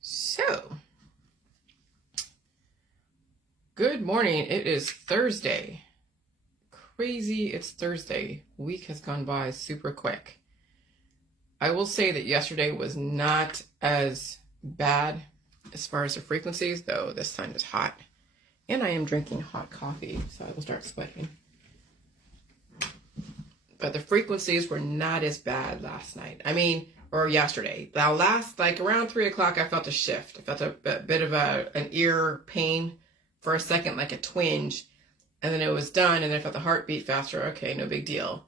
So, good morning. It is Thursday. Crazy, it's Thursday. Week has gone by super quick. I will say that yesterday was not as bad as far as the frequencies, though this sun is hot. And I am drinking hot coffee, so I will start sweating. But the frequencies were not as bad last night. Or yesterday. Now around 3 o'clock, I felt a shift. I felt a bit of an ear pain for a second, like a twinge. And then it was done, and then I felt the heartbeat faster. Okay, no big deal.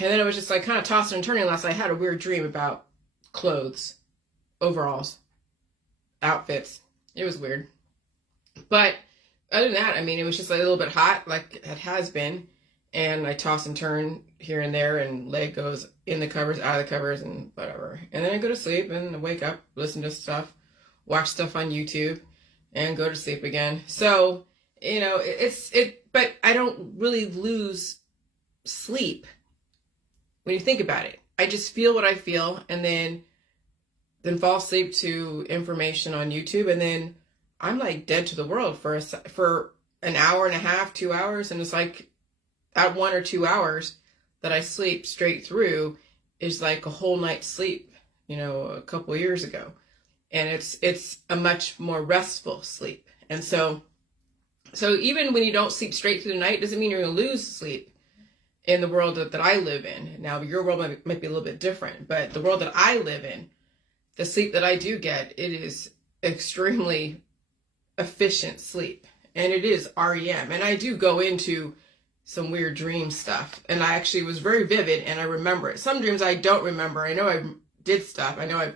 And then it was just like kind of tossing and turning last night. I had a weird dream about clothes, overalls, outfits. It was weird. But other than that, it was just like a little bit hot, like it has been. And I toss and turn here and there, and leg goes in the covers, out of the covers, and whatever. And then I go to sleep, and I wake up, listen to stuff, watch stuff on YouTube, and go to sleep again. So, but I don't really lose sleep when you think about it. I just feel what I feel, and then fall asleep to information on YouTube, and then I'm like dead to the world for an hour and a half, 2 hours, and it's like that 1 or 2 hours that I sleep straight through is like a whole night's sleep, a couple of years ago. And it's a much more restful sleep. And so even when you don't sleep straight through the night, doesn't mean you're going to lose sleep in the world that I live in. Now, your world might be a little bit different, but the world that I live in, the sleep that I do get, it is extremely efficient sleep. And it is REM. And I do go into some weird dream stuff. And I actually was very vivid, and I remember it. Some dreams I don't remember. I know I did stuff. I know I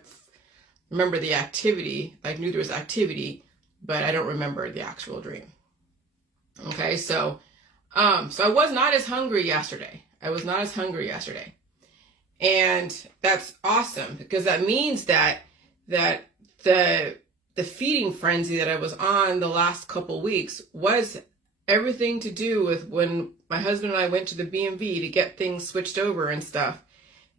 remember the activity. I knew there was activity, but I don't remember the actual dream. Okay, so I was not as hungry yesterday. And that's awesome, because that means that the feeding frenzy that I was on the last couple weeks was everything to do with when my husband and I went to the B&B to get things switched over and stuff.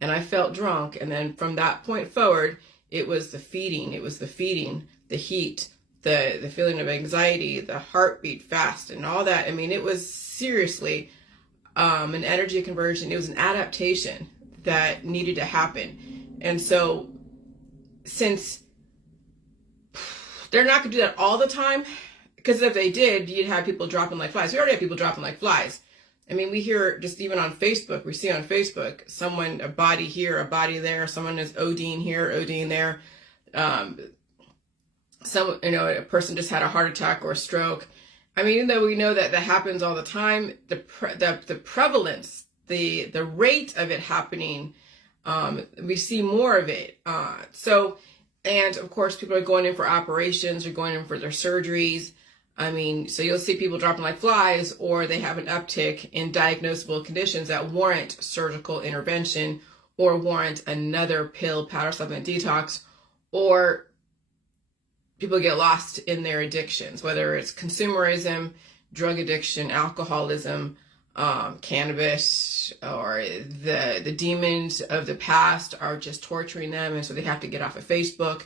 And I felt drunk. And then from that point forward, it was the feeding, the heat, the feeling of anxiety, the heartbeat fast and all that. It was seriously an energy conversion. It was an adaptation that needed to happen. And so since they're not going to do that all the time, because if they did, you'd have people dropping like flies. We already have people dropping like flies. We hear just even on Facebook, we see on Facebook, someone, a body here, a body there, someone is ODing here, ODing there. A person just had a heart attack or a stroke. Even though we know that happens all the time, the prevalence, the rate of it happening, we see more of it. And of course, people are going in for operations or going in for their surgeries. So you'll see people dropping like flies, or they have an uptick in diagnosable conditions that warrant surgical intervention or warrant another pill, powder, supplement, detox, or people get lost in their addictions, whether it's consumerism, drug addiction, alcoholism, cannabis, or the demons of the past are just torturing them, and so they have to get off of Facebook.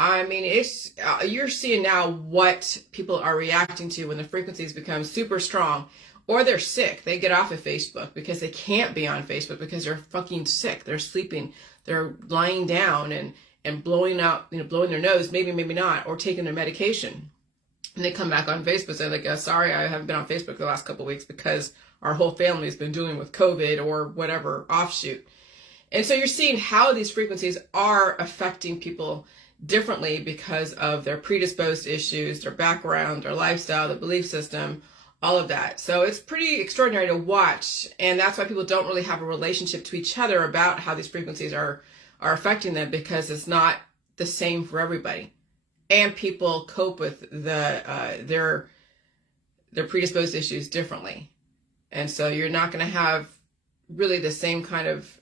It's you're seeing now what people are reacting to when the frequencies become super strong, or they're sick. They get off of Facebook because they can't be on Facebook because they're fucking sick. They're sleeping, they're lying down and blowing their nose, maybe not, or taking their medication. And they come back on Facebook, say like, sorry, I haven't been on Facebook the last couple of weeks because our whole family has been dealing with COVID or whatever offshoot. And so you're seeing how these frequencies are affecting people differently because of their predisposed issues, their background, their lifestyle, the belief system, all of that. So it's pretty extraordinary to watch. And that's why people don't really have a relationship to each other about how these frequencies are affecting them, because it's not the same for everybody. And people cope with their predisposed issues differently. And so you're not going to have really the same kind of,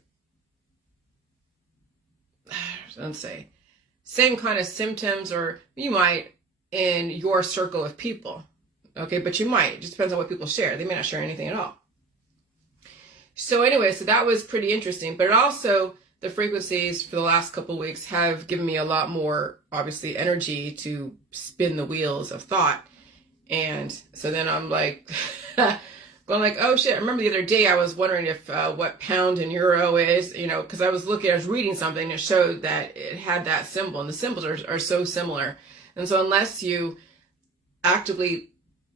same kind of symptoms, or you might in your circle of people. Okay, but you might. It just depends on what people share. They may not share anything at all. So anyway, so that was pretty interesting. But also, the frequencies for the last couple of weeks have given me a lot more, obviously, energy to spin the wheels of thought. And so then I'm like, going like, oh shit, I remember the other day I was wondering if what pound and euro is, because I was reading something and it showed that it had that symbol, and the symbols are so similar. And so unless you actively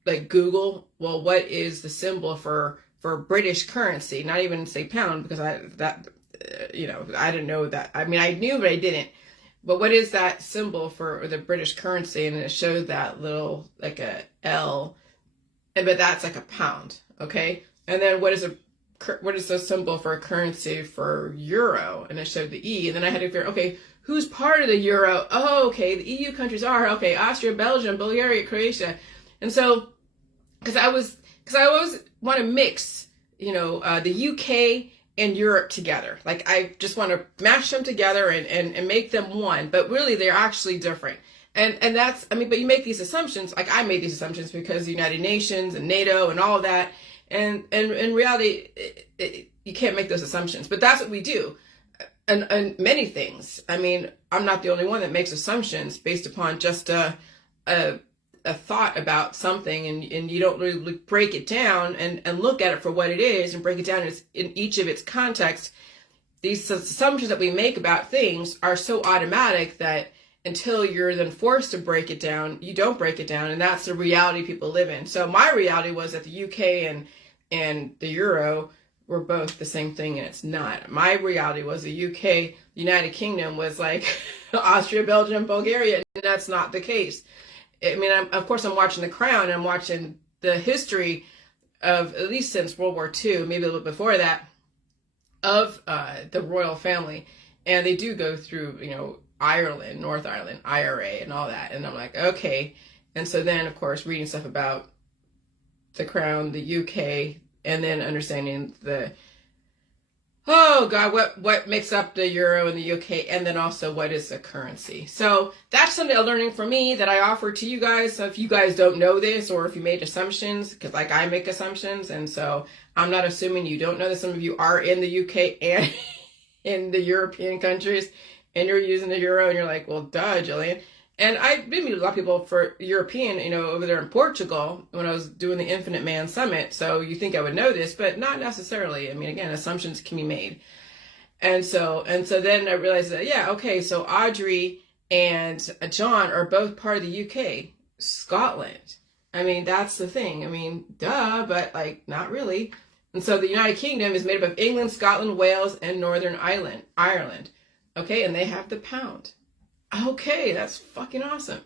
like Google, well, what is the symbol for British currency, not even say pound, because I didn't know that. I mean, I knew, but I didn't. But what is that symbol for the British currency? And it showed that little, like a L, but that's like a pound, okay? And then what is the symbol for a currency for euro? And it showed the E. And then I had to figure, okay, who's part of the euro? Oh, okay, the EU countries are, okay, Austria, Belgium, Bulgaria, Croatia. And so, because I always want to mix, the UK and Europe together. Like, I just want to mash them together and make them one, but really they're actually different. And that's, but you make these assumptions, like I made these assumptions because the United Nations and NATO and all of that. And in reality, you can't make those assumptions, but that's what we do. And many things. I mean, I'm not the only one that makes assumptions based upon just a thought about something, and you don't really break it down and look at it for what it is and break it down in each of its context. These assumptions that we make about things are so automatic that until you're then forced to break it down, you don't break it down, and that's the reality people live in. So my reality was that the UK and the euro were both the same thing, and it's not. My reality was the UK, United Kingdom, was like Austria, Belgium, Bulgaria, and that's not the case. I mean, of course, I'm watching The Crown, and I'm watching the history of, at least since World War II, maybe a little before that, of the royal family. And they do go through, Ireland, North Ireland, IRA, and all that. And I'm like, okay. And so then, of course, reading stuff about The Crown, the UK, and then understanding what makes up the euro in the UK, and then also what is the currency. So that's something learning for me that I offer to you guys. So if you guys don't know this, or if you made assumptions, because like I make assumptions, and so I'm not assuming you don't know that some of you are in the UK and in the European countries, and you're using the euro, and you're like, well, duh, Jillian. And I've been meeting a lot of people for European, over there in Portugal when I was doing the Infinite Man Summit. So you think I would know this, but not necessarily. I mean, again, assumptions can be made. And so then I realized that, yeah, okay, so Audrey and John are both part of the UK, Scotland. I mean, that's the thing. I mean, duh, but like, not really. And so the United Kingdom is made up of England, Scotland, Wales, and Northern Ireland. Okay, and they have the pound. Okay, that's fucking awesome.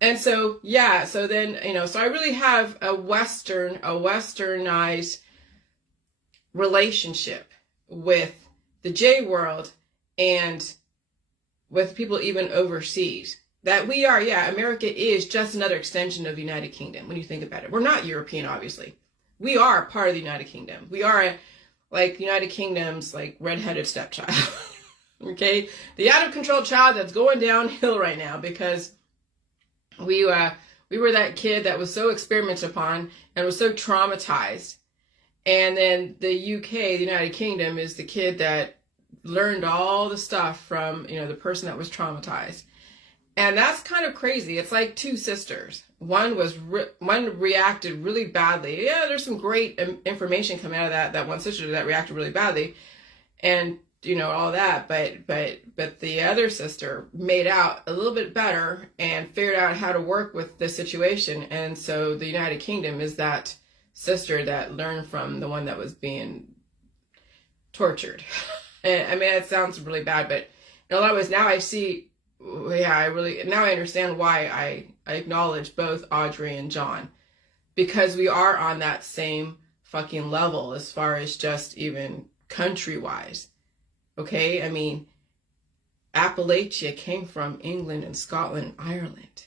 And so, yeah, so then, so I really have a westernized relationship with the J world and with people even overseas. That we are, America is just another extension of the United Kingdom when you think about it. We're not European, obviously. We are part of the United Kingdom. We are like United Kingdom's like redheaded stepchild. Okay, the out of control child that's going downhill right now because we were that kid that was so experimented upon and was so traumatized, and then the UK, the United Kingdom, is the kid that learned all the stuff from the person that was traumatized, and that's kind of crazy. It's like two sisters. One reacted really badly. Yeah, there's some great information coming out of that one sister that reacted really badly, and all that, but the other sister made out a little bit better and figured out how to work with the situation. And so the United Kingdom is that sister that learned from the one that was being tortured. And I mean, it sounds really bad, but in a lot of ways now I see, now I understand why I acknowledge both Audrey and John, because we are on that same fucking level as far as just even country-wise. Okay, I mean, Appalachia came from England and Scotland and Ireland.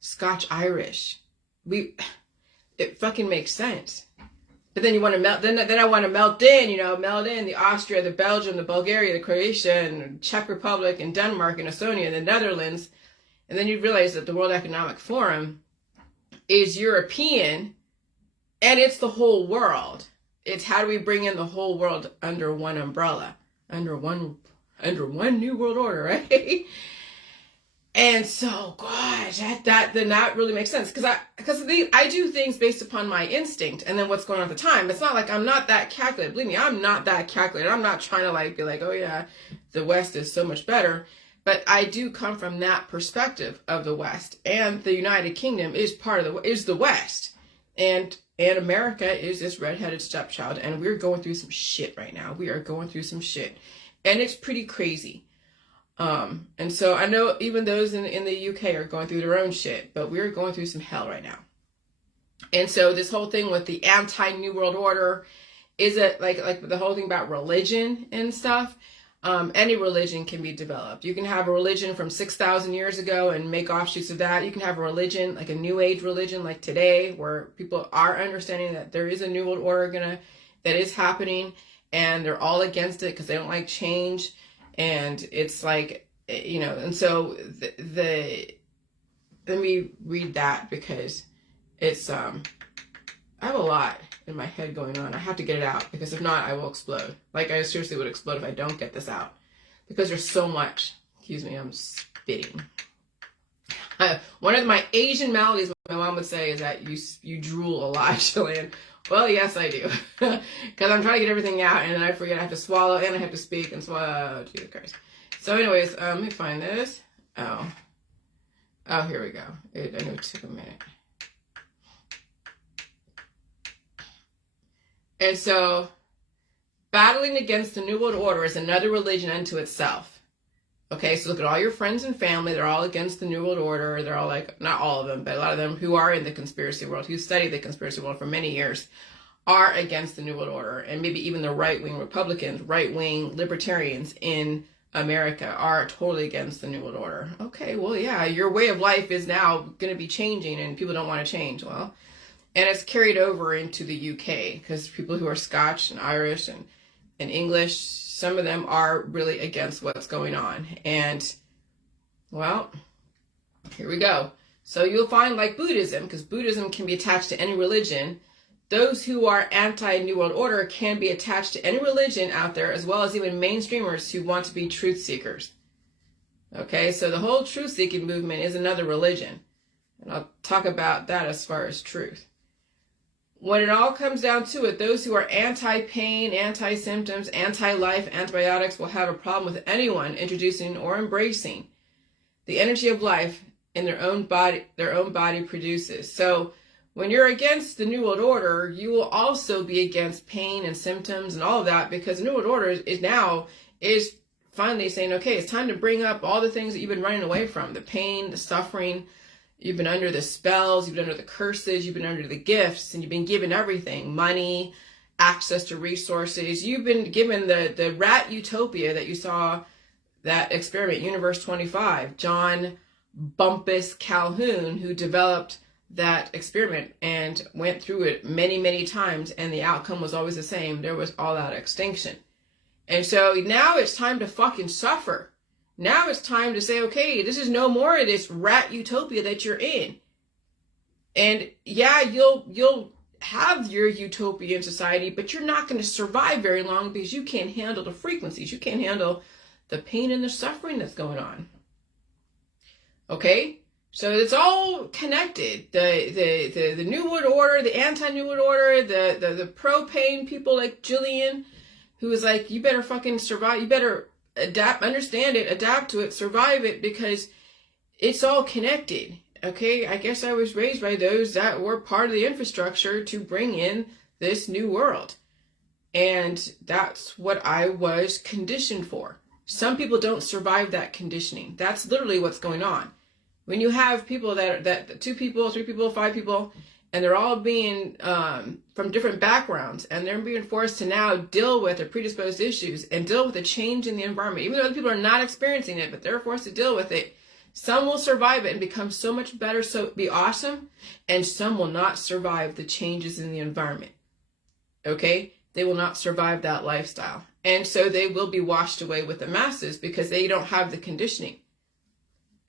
Scotch-Irish. It fucking makes sense. But then you want to melt, then I want to meld in the Austria, the Belgium, the Bulgaria, the Croatia, and Czech Republic, and Denmark, and Estonia, and the Netherlands. And then you realize that the World Economic Forum is European, and it's the whole world. It's how do we bring in the whole world under one umbrella, under one under one new world order, right? And so, gosh, that did not really make sense because I do things based upon my instinct and then what's going on at the time. It's not like I'm not that calculated. Believe me, I'm not that calculated. I'm not trying to like be like, oh yeah, the West is so much better. But I do come from that perspective of the West, and the United Kingdom is the West, and America is this redheaded stepchild, and we're going through some shit right now. We are going through some shit, and it's pretty crazy. And so I know even those in the UK are going through their own shit, but we're going through some hell right now. And so this whole thing with the anti-New World Order, is it like the whole thing about religion and stuff? Any religion can be developed. You can have a religion from 6,000 years ago and make offshoots of that. You can have a religion, like a New Age religion like today, where people are understanding that there is a New World Order that is happening, and they're all against it because they don't like change. And it's like, and so let me read that because it's, I have a lot in my head going on. I have to get it out because if not, I will explode. Like I seriously would explode if I don't get this out because there's so much. Excuse me, I'm spitting. One of my Asian maladies, my mom would say, is that you drool a lot, Jillian. Well, yes, I do. Because I'm trying to get everything out, and then I forget I have to swallow, and I have to speak, and swallow. Oh, Jesus Christ. So anyways, let me find this. Oh, here we go. I know it took a minute. And so, battling against the New World Order is another religion unto itself. Okay, so look at all your friends and family. They're all against the New World Order. They're all like, not all of them, but a lot of them who are in the conspiracy world, who study the conspiracy world for many years, are against the New World Order. And maybe even the right-wing Republicans, right-wing libertarians in America are totally against the New World Order. Okay, well, yeah, your way of life is now going to be changing and people don't want to change. Well, and it's carried over into the UK because people who are Scotch and Irish and English, some of them are really against what's going on. And, well, here we go. So you'll find like Buddhism, because Buddhism can be attached to any religion. Those who are anti-New World Order can be attached to any religion out there, as well as even mainstreamers who want to be truth seekers. Okay, so the whole truth-seeking movement is another religion. And I'll talk about that as far as truth. When it all comes down to it, those who are anti-pain, anti-symptoms, anti-life, antibiotics will have a problem with anyone introducing or embracing the energy of life in their own body produces. So when you're against the New World Order, you will also be against pain and symptoms and all of that, because the New World Order is finally saying, okay, it's time to bring up all the things that you've been running away from, the pain, the suffering. You've been under the spells, you've been under the curses, you've been under the gifts, and you've been given everything, money, access to resources. You've been given the rat utopia that you saw, that experiment, Universe 25, John Bumpus Calhoun, who developed that experiment and went through it many, many times, and the outcome was always the same. There was all out extinction. And so now it's time to fucking suffer. Now it's time to say, okay, this is no more of this rat utopia that you're in. And yeah, you'll have your utopian society, but you're not going to survive very long because you can't handle the frequencies. You can't handle the pain and the suffering that's going on. Okay? So it's all connected. The New World Order, the anti-New World Order, the pro-pain people like Jillian, who is like, you better fucking survive. You better adapt, understand it, adapt to it, survive it, because it's all connected. Okay, I guess I was raised by those that were part of the infrastructure to bring in this new world. And that's what I was conditioned for. Some people don't survive that conditioning. That's literally what's going on. When you have people that 2 people, 3 people, 5 people, and they're all being from different backgrounds, and they're being forced to now deal with their predisposed issues and deal with the change in the environment, even though other people are not experiencing it, but they're forced to deal with it. Some will survive it and become so much better, so be awesome, and some will not survive the changes in the environment. Okay? They will not survive that lifestyle. And so they will be washed away with the masses because they don't have the conditioning.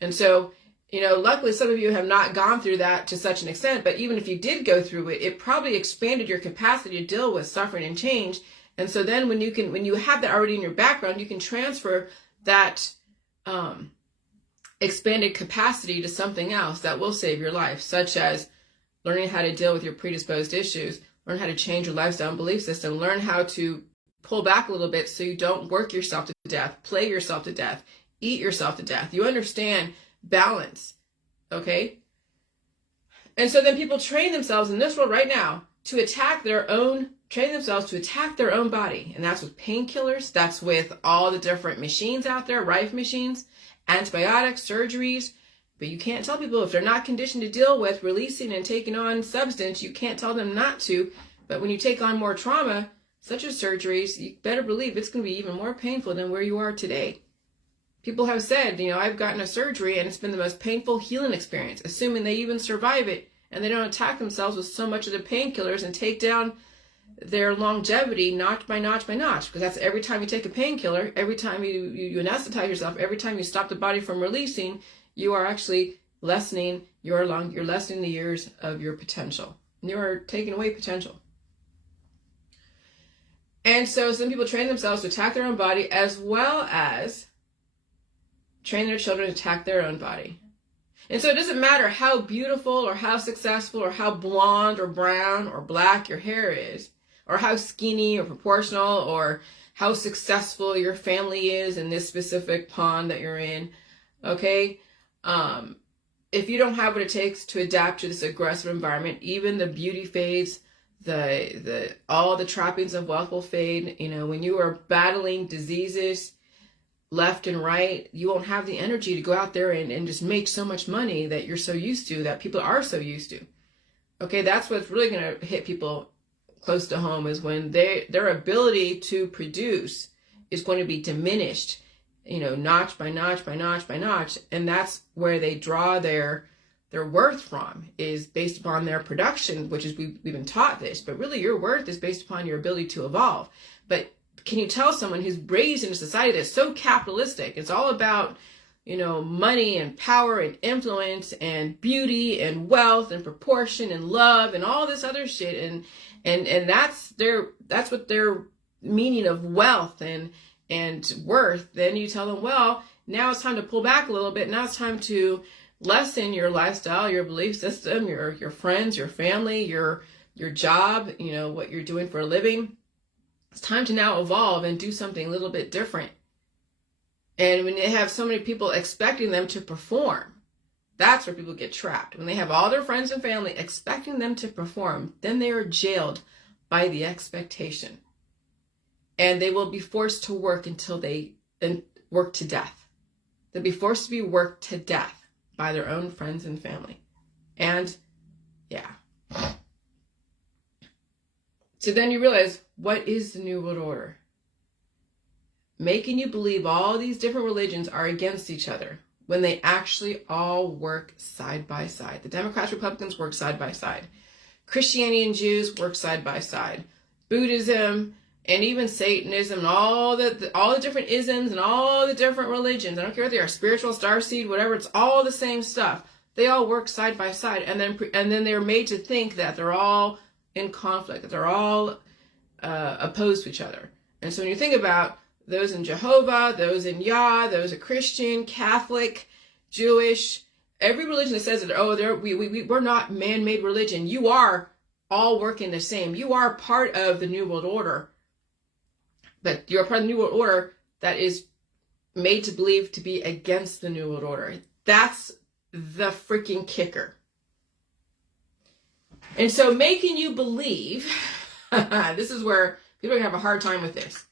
And so, luckily some of you have not gone through that to such an extent, but even if you did go through it, it probably expanded your capacity to deal with suffering and change, And so then when you have that already in your background, you can transfer that expanded capacity to something else that will save your life, such as learning how to deal with your predisposed issues, learn how to change your lifestyle and belief system, learn how to pull back a little bit so you don't work yourself to death, play yourself to death, eat yourself to death. You understand balance, okay? And so then people train themselves in this world right now to train themselves to attack their own body. And that's with painkillers. That's with all the different machines out there, Rife machines, antibiotics, surgeries. But you can't tell people if they're not conditioned to deal with releasing and taking on substance, you can't tell them not to. But when you take on more trauma, such as surgeries, you better believe it's going to be even more painful than where you are today. People have said, I've gotten a surgery and it's been the most painful healing experience, assuming they even survive it and they don't attack themselves with so much of the painkillers and take down their longevity notch by notch by notch. Because that's every time you take a painkiller, every time you anesthetize yourself, every time you stop the body from releasing, you are actually lessening you're lessening the years of your potential. You are taking away potential. And so some people train themselves to attack their own body as well as train their children to attack their own body. And so it doesn't matter how beautiful or how successful or how blonde or brown or black your hair is, or how skinny or proportional or how successful your family is in this specific pond that you're in, okay? If you don't have what it takes to adapt to this aggressive environment, even the beauty fades, all the trappings of wealth will fade. When you are battling diseases left and right, you won't have the energy to go out there and just make so much money that you're so used to, that people are so used to. Okay, that's what's really going to hit people close to home, is when their ability to produce is going to be diminished, notch by notch by notch by notch. And that's where they draw their worth from, is based upon their production, which is we've been taught this, but really your worth is based upon your ability to evolve. But can you tell someone who's raised in a society that's so capitalistic, it's all about, money and power and influence and beauty and wealth and proportion and love and all this other shit, and that's what their meaning of wealth and worth. Then you tell them, well, now it's time to pull back a little bit. Now it's time to lessen your lifestyle, your belief system, your friends, your family, your job, what you're doing for a living. It's time to now evolve and do something a little bit different. And when they have so many people expecting them to perform, that's where people get trapped. When they have all their friends and family expecting them to perform, then they are jailed by the expectation. And they will be forced to work until they work to death. They'll be forced to be worked to death by their own friends and family. And yeah. So then you realize, what is the New World Order? Making you believe all these different religions are against each other when they actually all work side by side. The Democrats, Republicans work side by side. Christianity and Jews work side by side. Buddhism and even Satanism and all the different isms and all the different religions, I don't care what they are, spiritual, starseed, whatever, it's all the same stuff. They all work side by side, and then they're made to think that they're all in conflict, that they're all opposed to each other. And so when you think about those in Jehovah, those in Yah, those are Christian, Catholic, Jewish, every religion that says that, we're not man-made religion. You are all working the same. You are part of the New World Order. But you're part of the New World Order that is made to believe to be against the New World Order. That's the freaking kicker. And so making you believe, this is where people are going to have a hard time with this.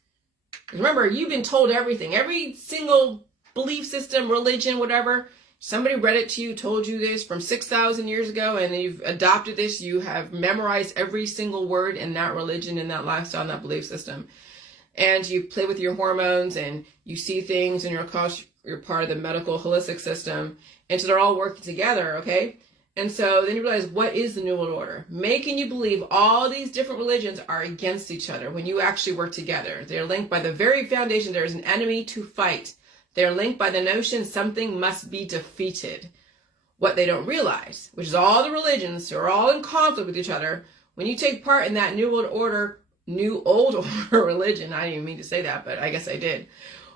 Remember, you've been told everything. Every single belief system, religion, whatever, somebody read it to you, told you this from 6,000 years ago, and you've adopted this. You have memorized every single word in that religion, in that lifestyle, in that belief system. And you play with your hormones, and you see things, and you're part of the medical holistic system. And so they're all working together, okay? And so then you realize, what is the New World Order? Making you believe all these different religions are against each other when you actually work together. They're linked by the very foundation. There is an enemy to fight. They're linked by the notion something must be defeated. What they don't realize, which is all the religions who are all in conflict with each other, when you take part in that New World Order new old order religion, I didn't even mean to say that, but I guess I did.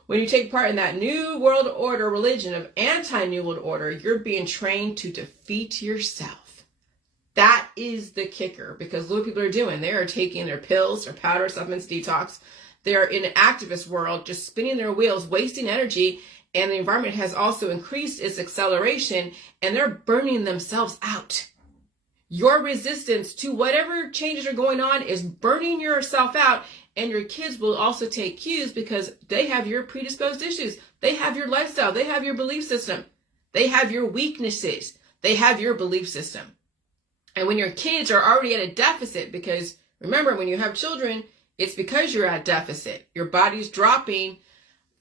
When you take part in that new world order religion of anti-new world order, you're being trained to defeat yourself. That is the kicker, because look what people are doing. They are taking their pills, their powder, supplements, detox. They're in the activist world, just spinning their wheels, wasting energy, and the environment has also increased its acceleration, and they're burning themselves out. Your resistance to whatever changes are going on is burning yourself out, and your kids will also take cues because they have your predisposed issues. They have your lifestyle. They have your belief system. They have your weaknesses. They have your belief system. And when your kids are already at a deficit, because remember, when you have children, it's because you're at deficit. Your body's dropping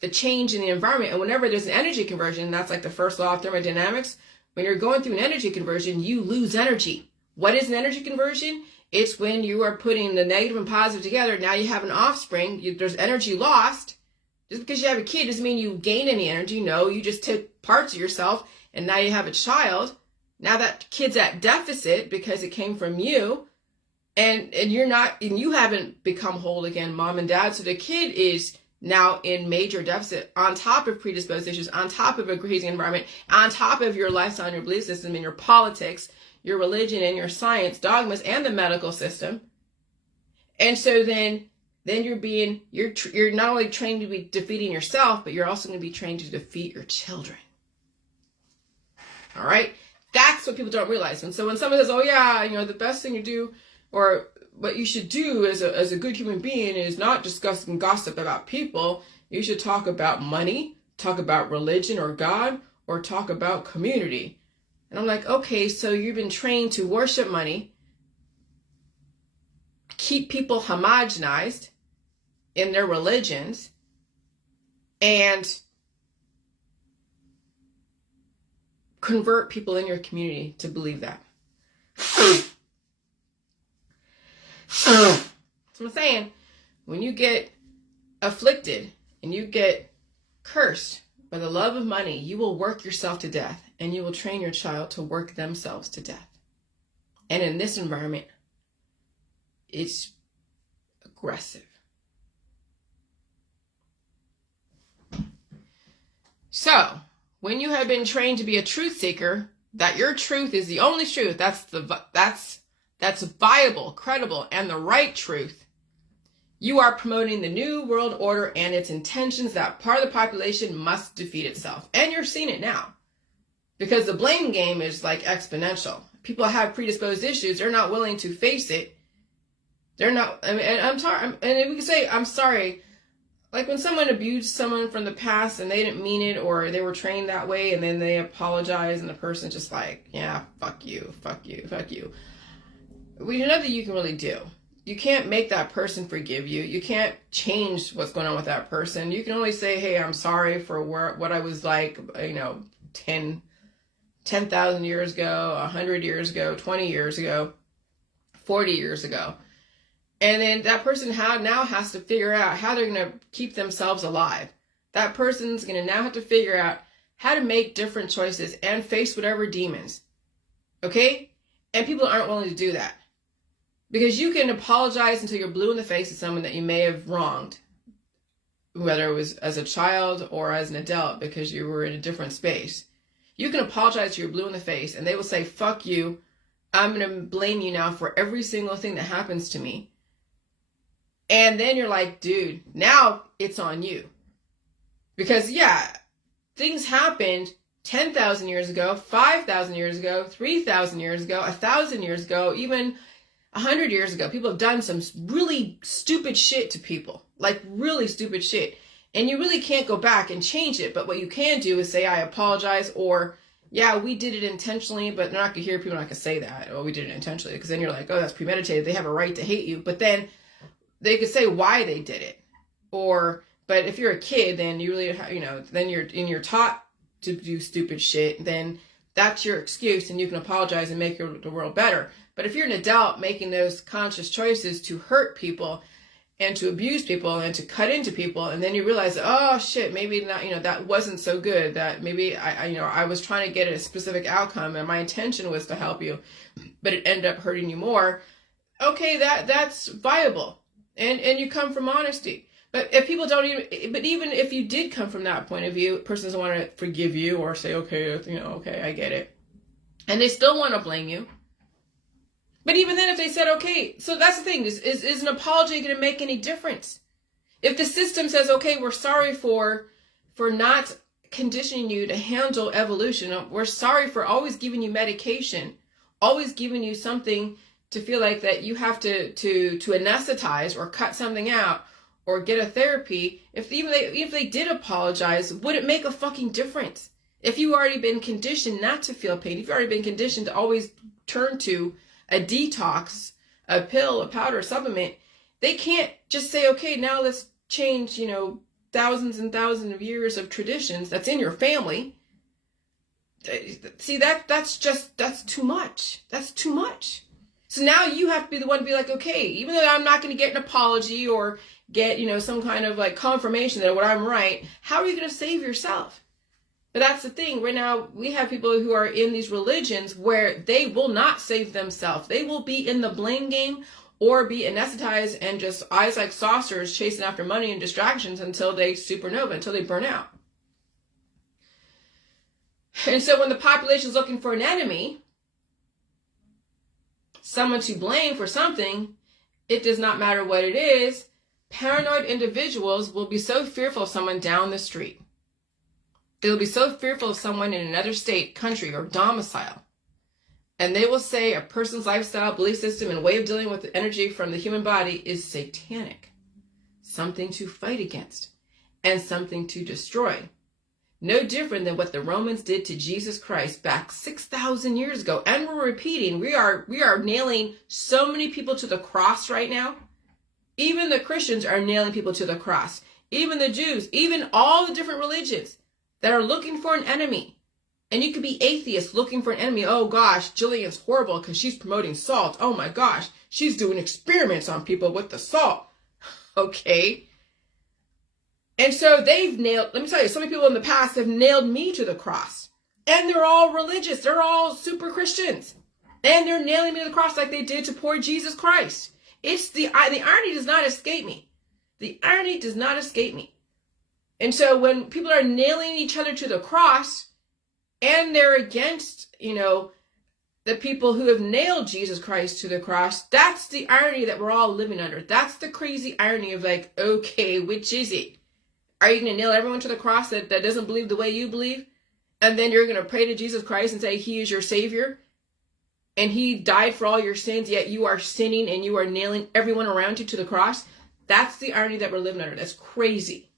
the change in the environment. And whenever there's an energy conversion, that's like the first law of thermodynamics. When you're going through an energy conversion, you lose energy. What is an energy conversion? It's when you are putting the negative and positive together. Now you have an offspring. There's energy lost. Just because you have a kid doesn't mean you gain any energy. No, you just took parts of yourself and now you have a child. Now that kid's at deficit because it came from you. And you haven't become whole again, mom and dad. So the kid is now in major deficit on top of predisposed issues, on top of a crazy environment, on top of your lifestyle and your belief system and your politics, your religion and your science dogmas and the medical system. And so then you're not only trained to be defeating yourself, but you're also going to be trained to defeat your children. All right. That's what people don't realize. And so when someone says, oh yeah, the best thing to do or what you should do as a good human being is not discuss and gossip about people. You should talk about money, talk about religion or God, or talk about community. And I'm like, okay, so you've been trained to worship money, keep people homogenized in their religions, and convert people in your community to believe that. So I'm saying, when you get afflicted and you get cursed by the love of money, you will work yourself to death and you will train your child to work themselves to death. And in this environment, it's aggressive. So when you have been trained to be a truth seeker, that your truth is the only truth, that's viable, credible, and the right truth, you are promoting the new world order and its intentions that part of the population must defeat itself. And you're seeing it now. Because the blame game is like exponential. People have predisposed issues. They're not willing to face it. They're not, and I'm sorry, and we can say, I'm sorry. Like when someone abused someone from the past and they didn't mean it or they were trained that way and then they apologize and the person's just like, yeah, fuck you, fuck you, fuck you. There's nothing you can really do. You can't make that person forgive you. You can't change what's going on with that person. You can only say, hey, I'm sorry for what I was like, 10,000 years ago, 100 years ago, 20 years ago, 40 years ago. And then that person now has to figure out how they're going to keep themselves alive. That person's going to now have to figure out how to make different choices and face whatever demons. Okay? And people aren't willing to do that. Because you can apologize until you're blue in the face to someone that you may have wronged. Whether it was as a child or as an adult because you were in a different space. You can apologize till you're blue in the face and they will say, fuck you. I'm going to blame you now for every single thing that happens to me. And then you're like, dude, now it's on you. Because yeah, things happened 10,000 years ago, 5,000 years ago, 3,000 years ago, 1,000 years ago, even 100 years ago. People have done some really stupid shit to people. Like really stupid shit. And you really can't go back and change it. But what you can do is say, I apologize, or yeah, we did it intentionally, but they're not going to hear people not going to say that. Oh, we did it intentionally. Because then you're like, oh, that's premeditated. They have a right to hate you. But then they could say why they did it. But if you're a kid, then you really, then you're taught to do stupid shit. Then that's your excuse and you can apologize and make the world better. But if you're an adult making those conscious choices to hurt people and to abuse people and to cut into people, and then you realize, oh shit, maybe not, that wasn't so good, that maybe I was trying to get a specific outcome and my intention was to help you, but it ended up hurting you more. Okay, that's viable. and you come from honesty. But if people don't even if you did come from that point of view, a person doesn't want to forgive you or say, okay, okay, I get it. And they still want to blame you. But even then, if they said, okay, so that's the thing, is an apology going to make any difference? If the system says, okay, we're sorry for not conditioning you to handle evolution, we're sorry for always giving you medication, always giving you something to feel like that you have to anesthetize or cut something out or get a therapy, if they did apologize, would it make a fucking difference? If you've already been conditioned not to feel pain, if you've already been conditioned to always turn to a detox, a pill, a powder, a supplement, they can't just say, okay, now let's change, thousands and thousands of years of traditions that's in your family. See, that's too much. That's too much. So now you have to be the one to be like, okay, even though I'm not going to get an apology or get, some kind of like confirmation that what I'm right, how are you going to save yourself? But that's the thing. Right now, we have people who are in these religions where they will not save themselves. They will be in the blame game or be anesthetized and just eyes like saucers chasing after money and distractions until they supernova, until they burn out. And so when the population is looking for an enemy, someone to blame for something, it does not matter what it is. Paranoid individuals will be so fearful of someone down the street. They will be so fearful of someone in another state, country, or domicile. And they will say a person's lifestyle, belief system, and way of dealing with the energy from the human body is satanic. Something to fight against and something to destroy. No different than what the Romans did to Jesus Christ back 6,000 years ago. And we're repeating, we are nailing so many people to the cross right now. Even the Christians are nailing people to the cross. Even the Jews, even all the different religions that are looking for an enemy. And you could be atheist looking for an enemy. Oh gosh, Jillian's horrible because she's promoting salt. Oh my gosh, she's doing experiments on people with the salt. Okay. And so they've nailed, let me tell you, so many people in the past have nailed me to the cross. And they're all religious. They're all super Christians. And they're nailing me to the cross like they did to poor Jesus Christ. It's the irony does not escape me. The irony does not escape me. And so when people are nailing each other to the cross and they're against, the people who have nailed Jesus Christ to the cross, that's the irony that we're all living under. That's the crazy irony of like, okay, which is it? Are you going to nail everyone to the cross that doesn't believe the way you believe? And then you're going to pray to Jesus Christ and say he is your savior? And he died for all your sins, yet you are sinning and you are nailing everyone around you to the cross? That's the irony that we're living under. That's crazy.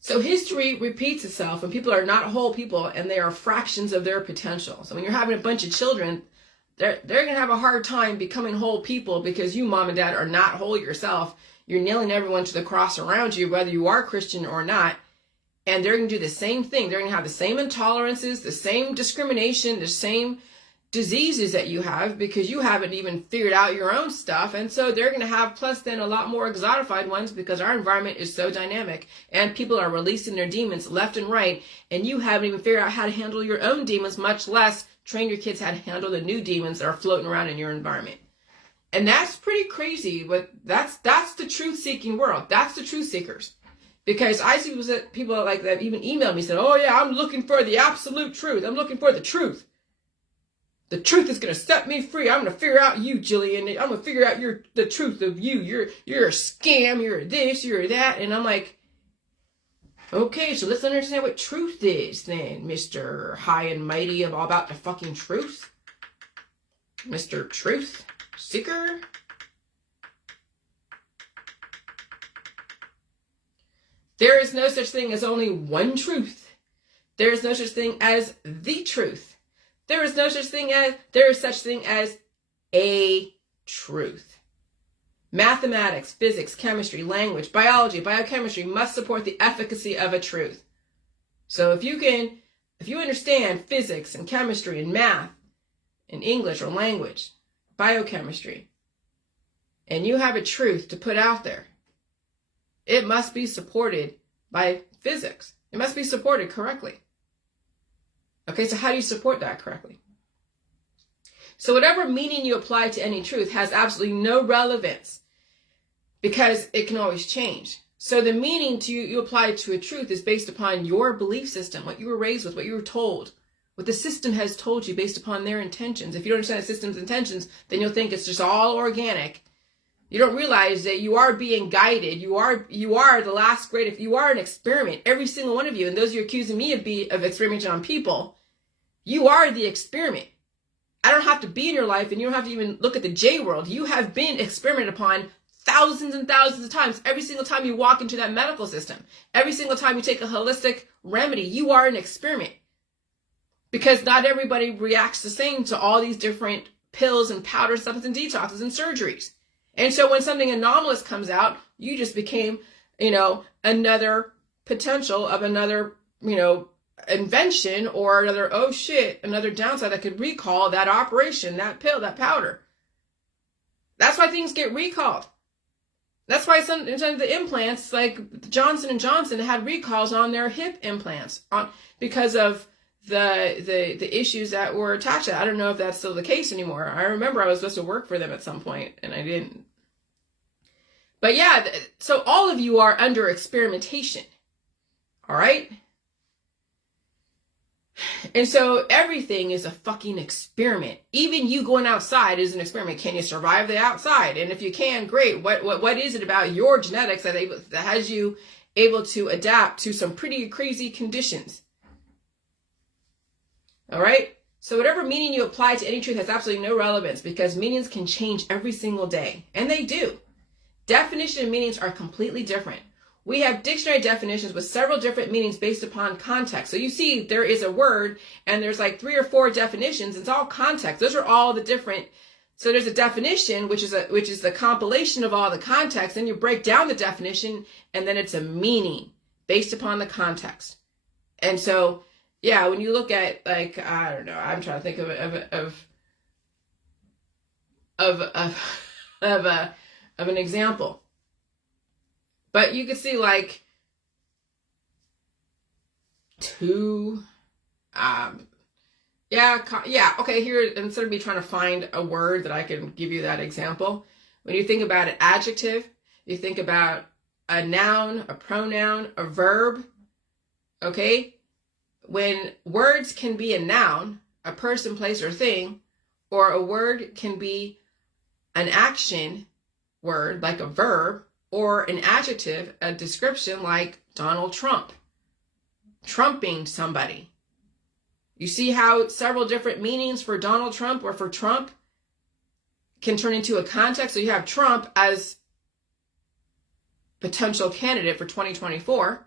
So history repeats itself and people are not whole people and they are fractions of their potential. So when you're having a bunch of children, they're going to have a hard time becoming whole people because you, mom and dad, are not whole yourself. You're nailing everyone to the cross around you, whether you are Christian or not. And they're going to do the same thing. They're going to have the same intolerances, the same discrimination, the same diseases that you have because you haven't even figured out your own stuff. And so they're going to have plus then a lot more exotified ones because our environment is so dynamic and people are releasing their demons left and right. And you haven't even figured out how to handle your own demons, much less train your kids how to handle the new demons that are floating around in your environment. And that's pretty crazy, but that's the truth-seeking world. That's the truth seekers. Because I see people like that even email me saying, oh yeah, I'm looking for the absolute truth. I'm looking for the truth. The truth is going to set me free. I'm going to figure out you, Jillian. I'm going to figure out the truth of you. You're a scam. You're this, you're that. And I'm like, okay, so let's understand what truth is then, Mr. High and Mighty of all about the fucking truth. Mr. Truth Seeker. There is no such thing as only one truth. There is no such thing as the truth. There is no such thing as a truth. Mathematics, physics, chemistry, language, biology, biochemistry must support the efficacy of a truth. So if you understand physics and chemistry and math and English or language, biochemistry, and you have a truth to put out there, it must be supported by physics. It must be supported correctly. Okay, so how do you support that correctly? So whatever meaning you apply to any truth has absolutely no relevance because it can always change. So the meaning you apply to a truth is based upon your belief system, what you were raised with, what you were told, what the system has told you based upon their intentions. If you don't understand the system's intentions, then you'll think it's just all organic. You don't realize that you are being guided. You are the last great, you are an experiment, every single one of you. And those you're accusing me of experimenting on people, you are the experiment. I don't have to be in your life, and you don't have to even look at the J world. You have been experimented upon thousands and thousands of times. Every single time you walk into that medical system, every single time you take a holistic remedy, you are an experiment. Because not everybody reacts the same to all these different pills and powders, supplements and detoxes and surgeries. And so when something anomalous comes out, you just became, another potential of another, invention or another, oh shit, another downside that could recall that operation, that pill, that powder. That's why things get recalled. That's why sometimes the implants, like Johnson & Johnson, had recalls on their hip implants because of the issues that were attached to it. I don't know if that's still the case anymore. I remember I was supposed to work for them at some point and I didn't. But yeah, so all of you are under experimentation. All right? And so everything is a fucking experiment. Even you going outside is an experiment. Can you survive the outside? And if you can, great. What is it about your genetics that has you able to adapt to some pretty crazy conditions? All right? So whatever meaning you apply to any truth has absolutely no relevance because meanings can change every single day. And they do. Definition and meanings are completely different. We have dictionary definitions with several different meanings based upon context. So you see there is a word and there's like 3 or 4 definitions. It's all context. Those are all the different. So there's a definition, which is the compilation of all the context. Then you break down the definition and then it's a meaning based upon the context. And so, yeah, when you look at I don't know, I'm trying to think of an example. But you could see okay, here, instead of me trying to find a word that I can give you that example, when you think about an adjective, you think about a noun, a pronoun, a verb, okay? When words can be a noun, a person, place, or thing, or a word can be an action word, like a verb, or an adjective, a description like Donald Trump, trumping somebody. You see how several different meanings for Donald Trump or for Trump can turn into a context. So you have Trump as potential candidate for 2024.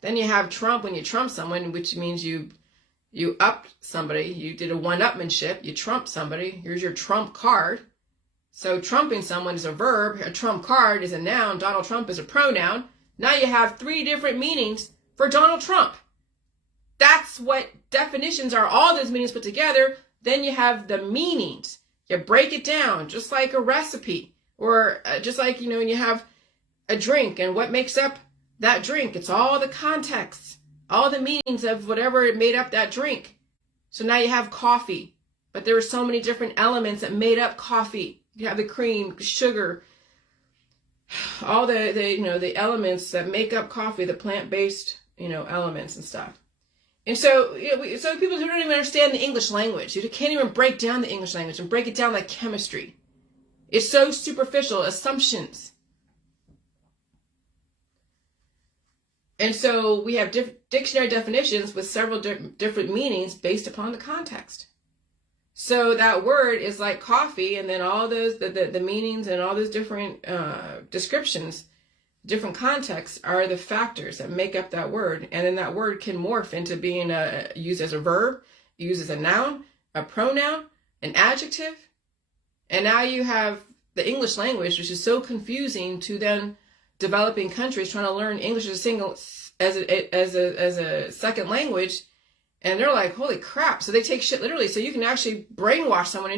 Then you have Trump when you trump someone, which means you upped somebody. You did a one-upmanship. You trumped somebody. Here's your Trump card. So trumping someone is a verb, a trump card is a noun, Donald Trump is a pronoun. Now you have 3 different meanings for Donald Trump. That's what definitions are, all those meanings put together. Then you have the meanings. You break it down, just like a recipe, or just like, when you have a drink and what makes up that drink. It's all the context, all the meanings of whatever made up that drink. So now you have coffee, but there were so many different elements that made up coffee. You have the cream, sugar, all the elements that make up coffee, the plant-based, elements and stuff. And so, so people who don't even understand the English language, you can't even break down the English language and break it down like chemistry. It's so superficial, assumptions. And so we have dictionary definitions with several different meanings based upon the context. So that word is like coffee, and then all those, the meanings and all those different descriptions, different contexts are the factors that make up that word. And then that word can morph into being used as a verb, used as a noun, a pronoun, an adjective. And now you have the English language, which is so confusing to then developing countries trying to learn English as a second language. And they're like, holy crap. So they take shit literally. So you can actually brainwash someone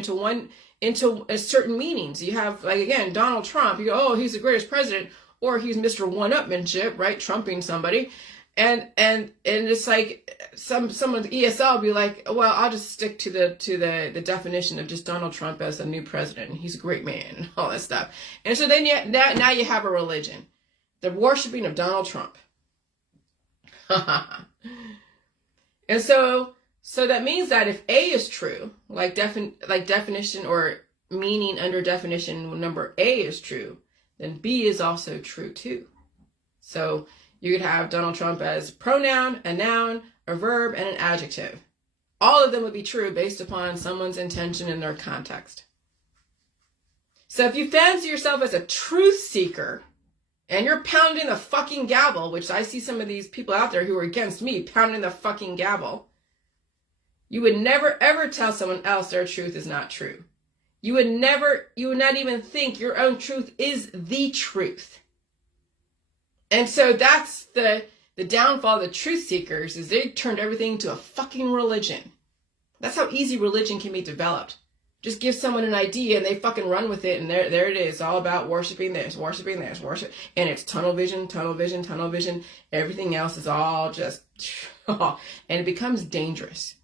into a certain meanings. You have, like, again, Donald Trump. You go, oh, he's the greatest president. Or he's Mr. One-Upmanship, right? Trumping somebody. And it's like someone at ESL will be like, well, I'll just stick to the definition of just Donald Trump as the new president, and he's a great man and all that stuff. And so then now you have a religion, the worshiping of Donald Trump. And so that means that if A is true, like definition or meaning under definition number A is true, then B is also true too. So you could have Donald Trump as pronoun, a noun, a verb, and an adjective. All of them would be true based upon someone's intention and their context. So if you fancy yourself as a truth seeker and you're pounding the fucking gavel, which I see some of these people out there who are against me pounding the fucking gavel, you would never ever tell someone else their truth is not true. You would not even think your own truth is the truth. And so that's the downfall of the truth seekers, is they turned everything into a fucking religion. That's how easy religion can be developed. Just give someone an idea and they fucking run with it, and there it is, all about worship, and it's tunnel vision. Everything else is all just, and it becomes dangerous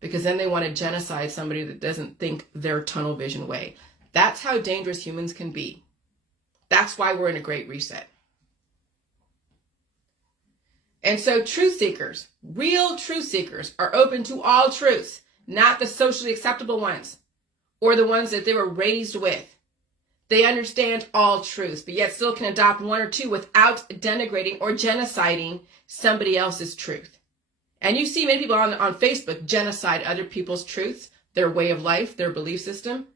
because then they want to genocide somebody that doesn't think their tunnel vision way. That's how dangerous humans can be. That's why we're in a great reset. And so truth seekers, real truth seekers, are open to all truths, not the socially acceptable ones or the ones that they were raised with. They understand all truths, but yet still can adopt one or two without denigrating or genociding somebody else's truth. And you see many people on Facebook genocide other people's truths, their way of life, their belief system,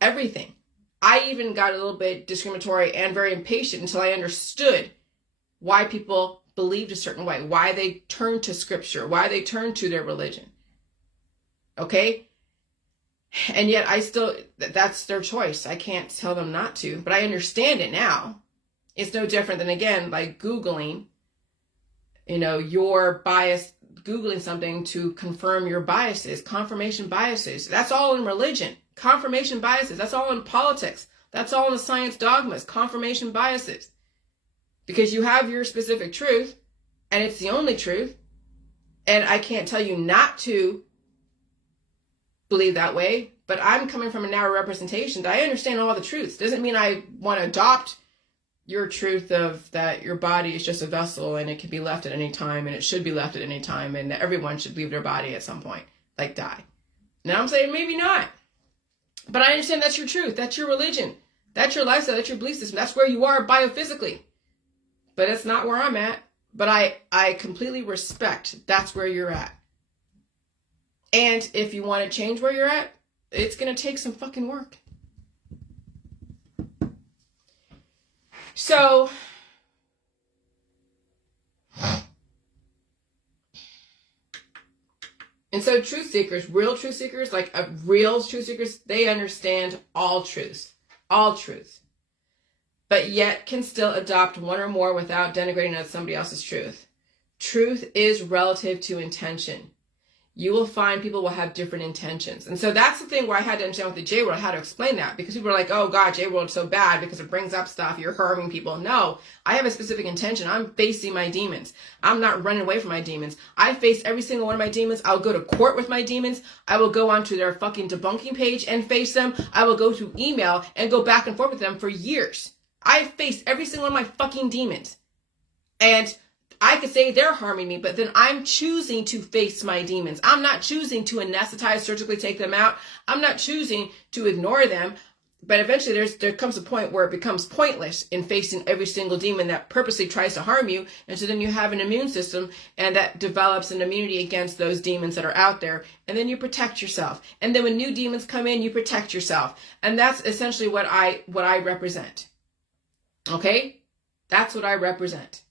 everything. I even got a little bit discriminatory and very impatient until I understood why people believed a certain way, why they turned to scripture, why they turned to their religion. Okay? And yet that's their choice. I can't tell them not to, but I understand it now. It's no different than, again, like Googling, your bias, Googling something to confirm your biases, confirmation biases. That's all in religion. Confirmation biases. That's all in politics. That's all in the science dogmas, confirmation biases. Because you have your specific truth, and it's the only truth, and I can't tell you not to believe that way, but I'm coming from a narrow representation. I understand all the truths. Doesn't mean I want to adopt your truth of that your body is just a vessel and it can be left at any time, and it should be left at any time, and that everyone should leave their body at some point, like die. Now I'm saying maybe not. But I understand that's your truth. That's your religion. That's your lifestyle. That's your belief system. That's where you are biophysically. But it's not where I'm at. But I completely respect that's where you're at. And if you want to change where you're at, it's going to take some fucking work. So, and so truth seekers, real truth seekers, real truth seekers, they understand all truths, but yet can still adopt one or more without denigrating somebody else's truth. Truth is relative to intention. You will find people will have different intentions. And so that's the thing where I had to understand with the J-World, how to explain that. Because people are like, oh God, J-World is so bad because it brings up stuff. You're harming people. No, I have a specific intention. I'm facing my demons. I'm not running away from my demons. I face every single one of my demons. I'll go to court with my demons. I will go onto their fucking debunking page and face them. I will go to email and go back and forth with them for years. I've faced every single one of my fucking demons. And I could say they're harming me, but then I'm choosing to face my demons. I'm not choosing to anesthetize, surgically take them out. I'm not choosing to ignore them. But eventually there comes a point where it becomes pointless in facing every single demon that purposely tries to harm you. And so then you have an immune system, and that develops an immunity against those demons that are out there. And then you protect yourself. And then when new demons come in, you protect yourself. And that's essentially what I represent. Okay? That's what I represent.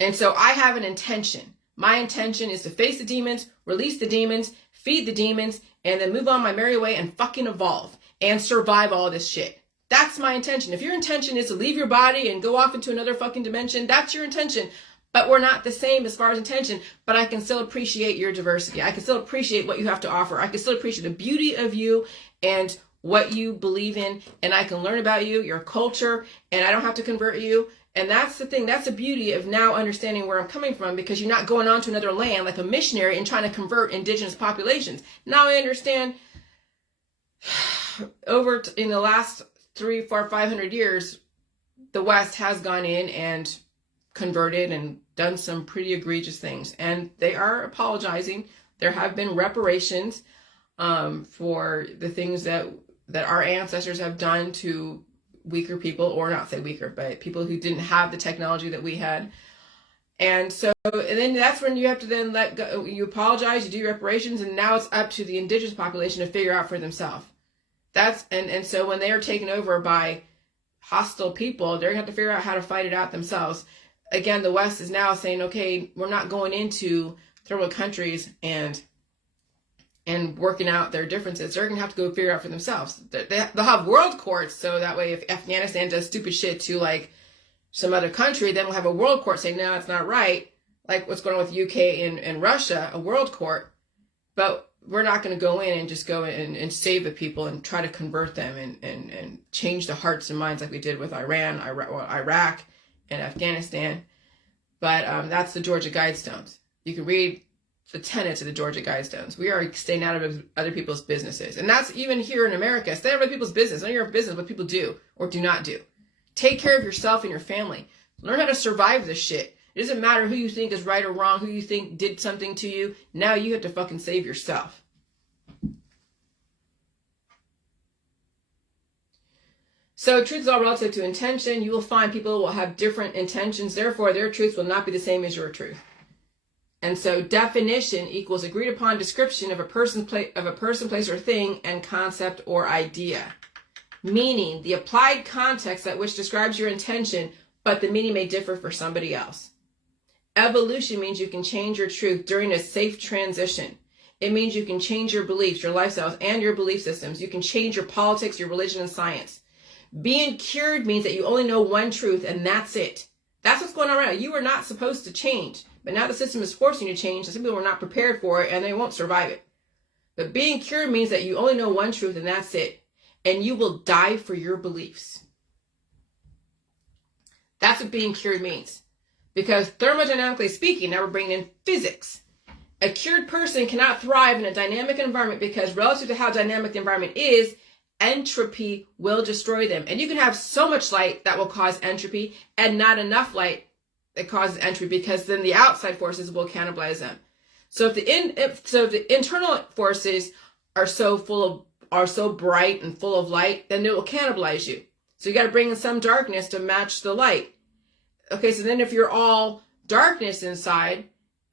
And so I have an intention. My intention is to face the demons, release the demons, feed the demons, and then move on my merry way and fucking evolve and survive all this shit. That's my intention. If your intention is to leave your body and go off into another fucking dimension, that's your intention. But we're not the same as far as intention, but I can still appreciate your diversity. I can still appreciate what you have to offer. I can still appreciate the beauty of you and what you believe in, and I can learn about you, your culture, and I don't have to convert you. And that's the thing. That's the beauty of now understanding where I'm coming from, because you're not going on to another land like a missionary and trying to convert indigenous populations. Now I understand in the last 300, 400, 500 years, the West has gone in and converted and done some pretty egregious things. And they are apologizing. There have been reparations for the things that our ancestors have done to weaker people, or not say weaker, but people who didn't have the technology that we had. And then that's when you have to then let go. You apologize, you do reparations, and now it's up to the indigenous population to figure out for themselves. And so when they are taken over by hostile people, they're going to have to figure out how to fight it out themselves. Again, the West is now saying, okay, we're not going into third world countries and working out their differences. They're going to have to go figure out for themselves. They'll have world courts, so that way if Afghanistan does stupid shit to like some other country, then we'll have a world court saying, no, it's not right. Like what's going on with UK and Russia, a world court. But we're not going to go in and just go in and save the people and try to convert them and change the hearts and minds like we did with Iraq and Afghanistan. But that's the Georgia Guidestones. You can read the tenets of the Georgia Guidestones. We are staying out of other people's businesses. And that's even here in America. Stay out of other people's business. None of your business what people do or do not do. Take care of yourself and your family. Learn how to survive this shit. It doesn't matter who you think is right or wrong, who you think did something to you. Now you have to fucking save yourself. So truth is all relative to intention. You will find people will have different intentions. Therefore, their truths will not be the same as your truth. And so definition equals agreed upon description of a person, place, or thing, and concept or idea. Meaning the applied context at which describes your intention, but the meaning may differ for somebody else. Evolution means you can change your truth during a safe transition. It means you can change your beliefs, your lifestyles, and your belief systems. You can change your politics, your religion, and science. Being cured means that you only know one truth, and that's it. That's what's going on right now. You are not supposed to change. But now the system is forcing you to change, and some people are not prepared for it, and they won't survive it. But being cured means that you only know one truth, and that's it. And you will die for your beliefs. That's what being cured means. Because thermodynamically speaking, now we're bringing in physics. A cured person cannot thrive in a dynamic environment because relative to how dynamic the environment is, entropy will destroy them. And you can have so much light that will cause entropy and not enough light that causes entropy, because then the outside forces will cannibalize them. So if the internal forces are so bright and full of light, then it will cannibalize you. So you got to bring in some darkness to match the light. Okay, so then if you're all darkness inside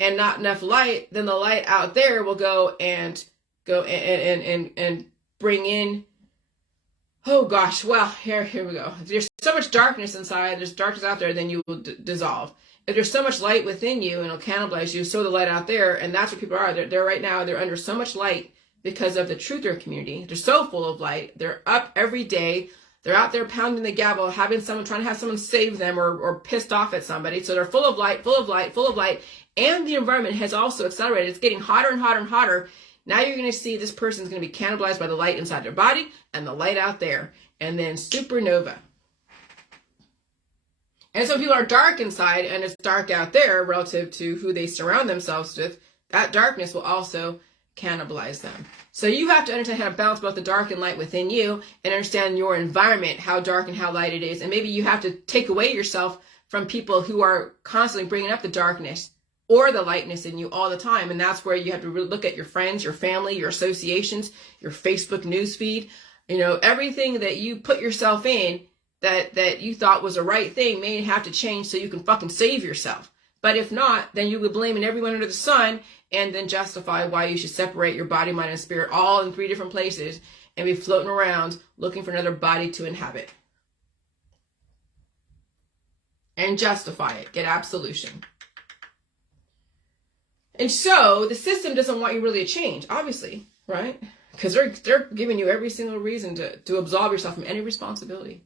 and not enough light, then the light out there will go and bring in. Oh gosh, well, here we go. If there's so much darkness inside, there's darkness out there, then you will dissolve. If there's so much light within you, and it'll cannibalize you, so the light out there, and that's what people are. They're right now, they're under so much light because of the truther community. They're so full of light. They're up every day. They're out there pounding the gavel, trying to have someone save them or pissed off at somebody. So they're full of light, and the environment has also accelerated. It's getting hotter and hotter and hotter. Now you're going to see this person's going to be cannibalized by the light inside their body and the light out there. And then supernova. And so people are dark inside and it's dark out there relative to who they surround themselves with. That darkness will also cannibalize them. So you have to understand how to balance both the dark and light within you and understand your environment, how dark and how light it is. And maybe you have to take away yourself from people who are constantly bringing up the darkness or the lightness in you all the time. And that's where you have to really look at your friends, your family, your associations, your Facebook newsfeed. Everything that you put yourself in that you thought was the right thing may have to change so you can fucking save yourself. But if not, then you would blame everyone under the sun and then justify why you should separate your body, mind, and spirit all in 3 different places and be floating around looking for another body to inhabit. And justify it. Get absolution. And so the system doesn't want you really to change, obviously, right? Because they're giving you every single reason to absolve yourself from any responsibility.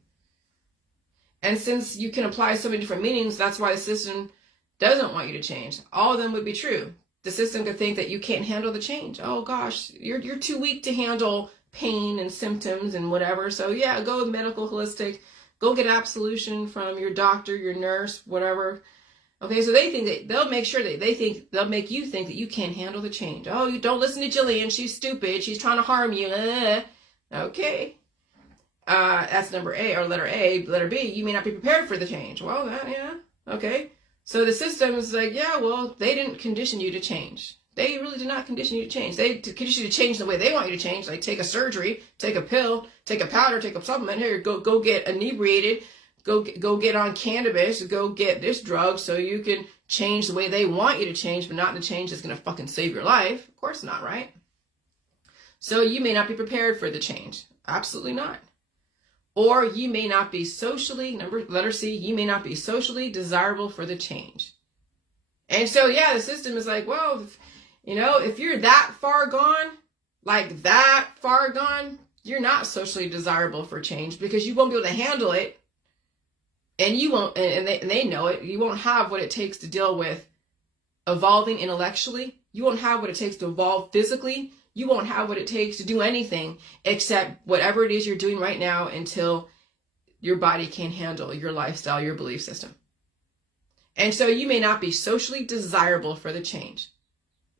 And since you can apply so many different meanings, that's why the system doesn't want you to change. All of them would be true. The system could think that you can't handle the change. Oh gosh, you're too weak to handle pain and symptoms and whatever. So yeah, go medical, holistic, Go get absolution from your doctor, your nurse, whatever. Okay, so they think that they'll make sure that they'll make you think that you can't handle the change. Oh, you don't listen to Jillian. She's stupid. She's trying to harm you. Okay. That's number A, or letter A. Letter B, you may not be prepared for the change. Well, yeah. Okay. So the system is like, yeah, well, they didn't condition you to change. They really did not condition you to change. They condition you to change the way they want you to change. Like take a surgery, take a pill, take a powder, take a supplement. Here, go get inebriated. Go get on cannabis. Go get this drug so you can change the way they want you to change, but not the change that's going to fucking save your life. Of course not, right? So you may not be prepared for the change. Absolutely not. Or you may not be socially, letter C, you may not be socially desirable for the change. And so, yeah, the system is like, well, if you're that far gone, you're not socially desirable for change because you won't be able to handle it. And you won't, and they know it, you won't have what it takes to deal with evolving intellectually. You won't have what it takes to evolve physically. You won't have what it takes to do anything except whatever it is you're doing right now until your body can handle your lifestyle, your belief system. And so you may not be socially desirable for the change.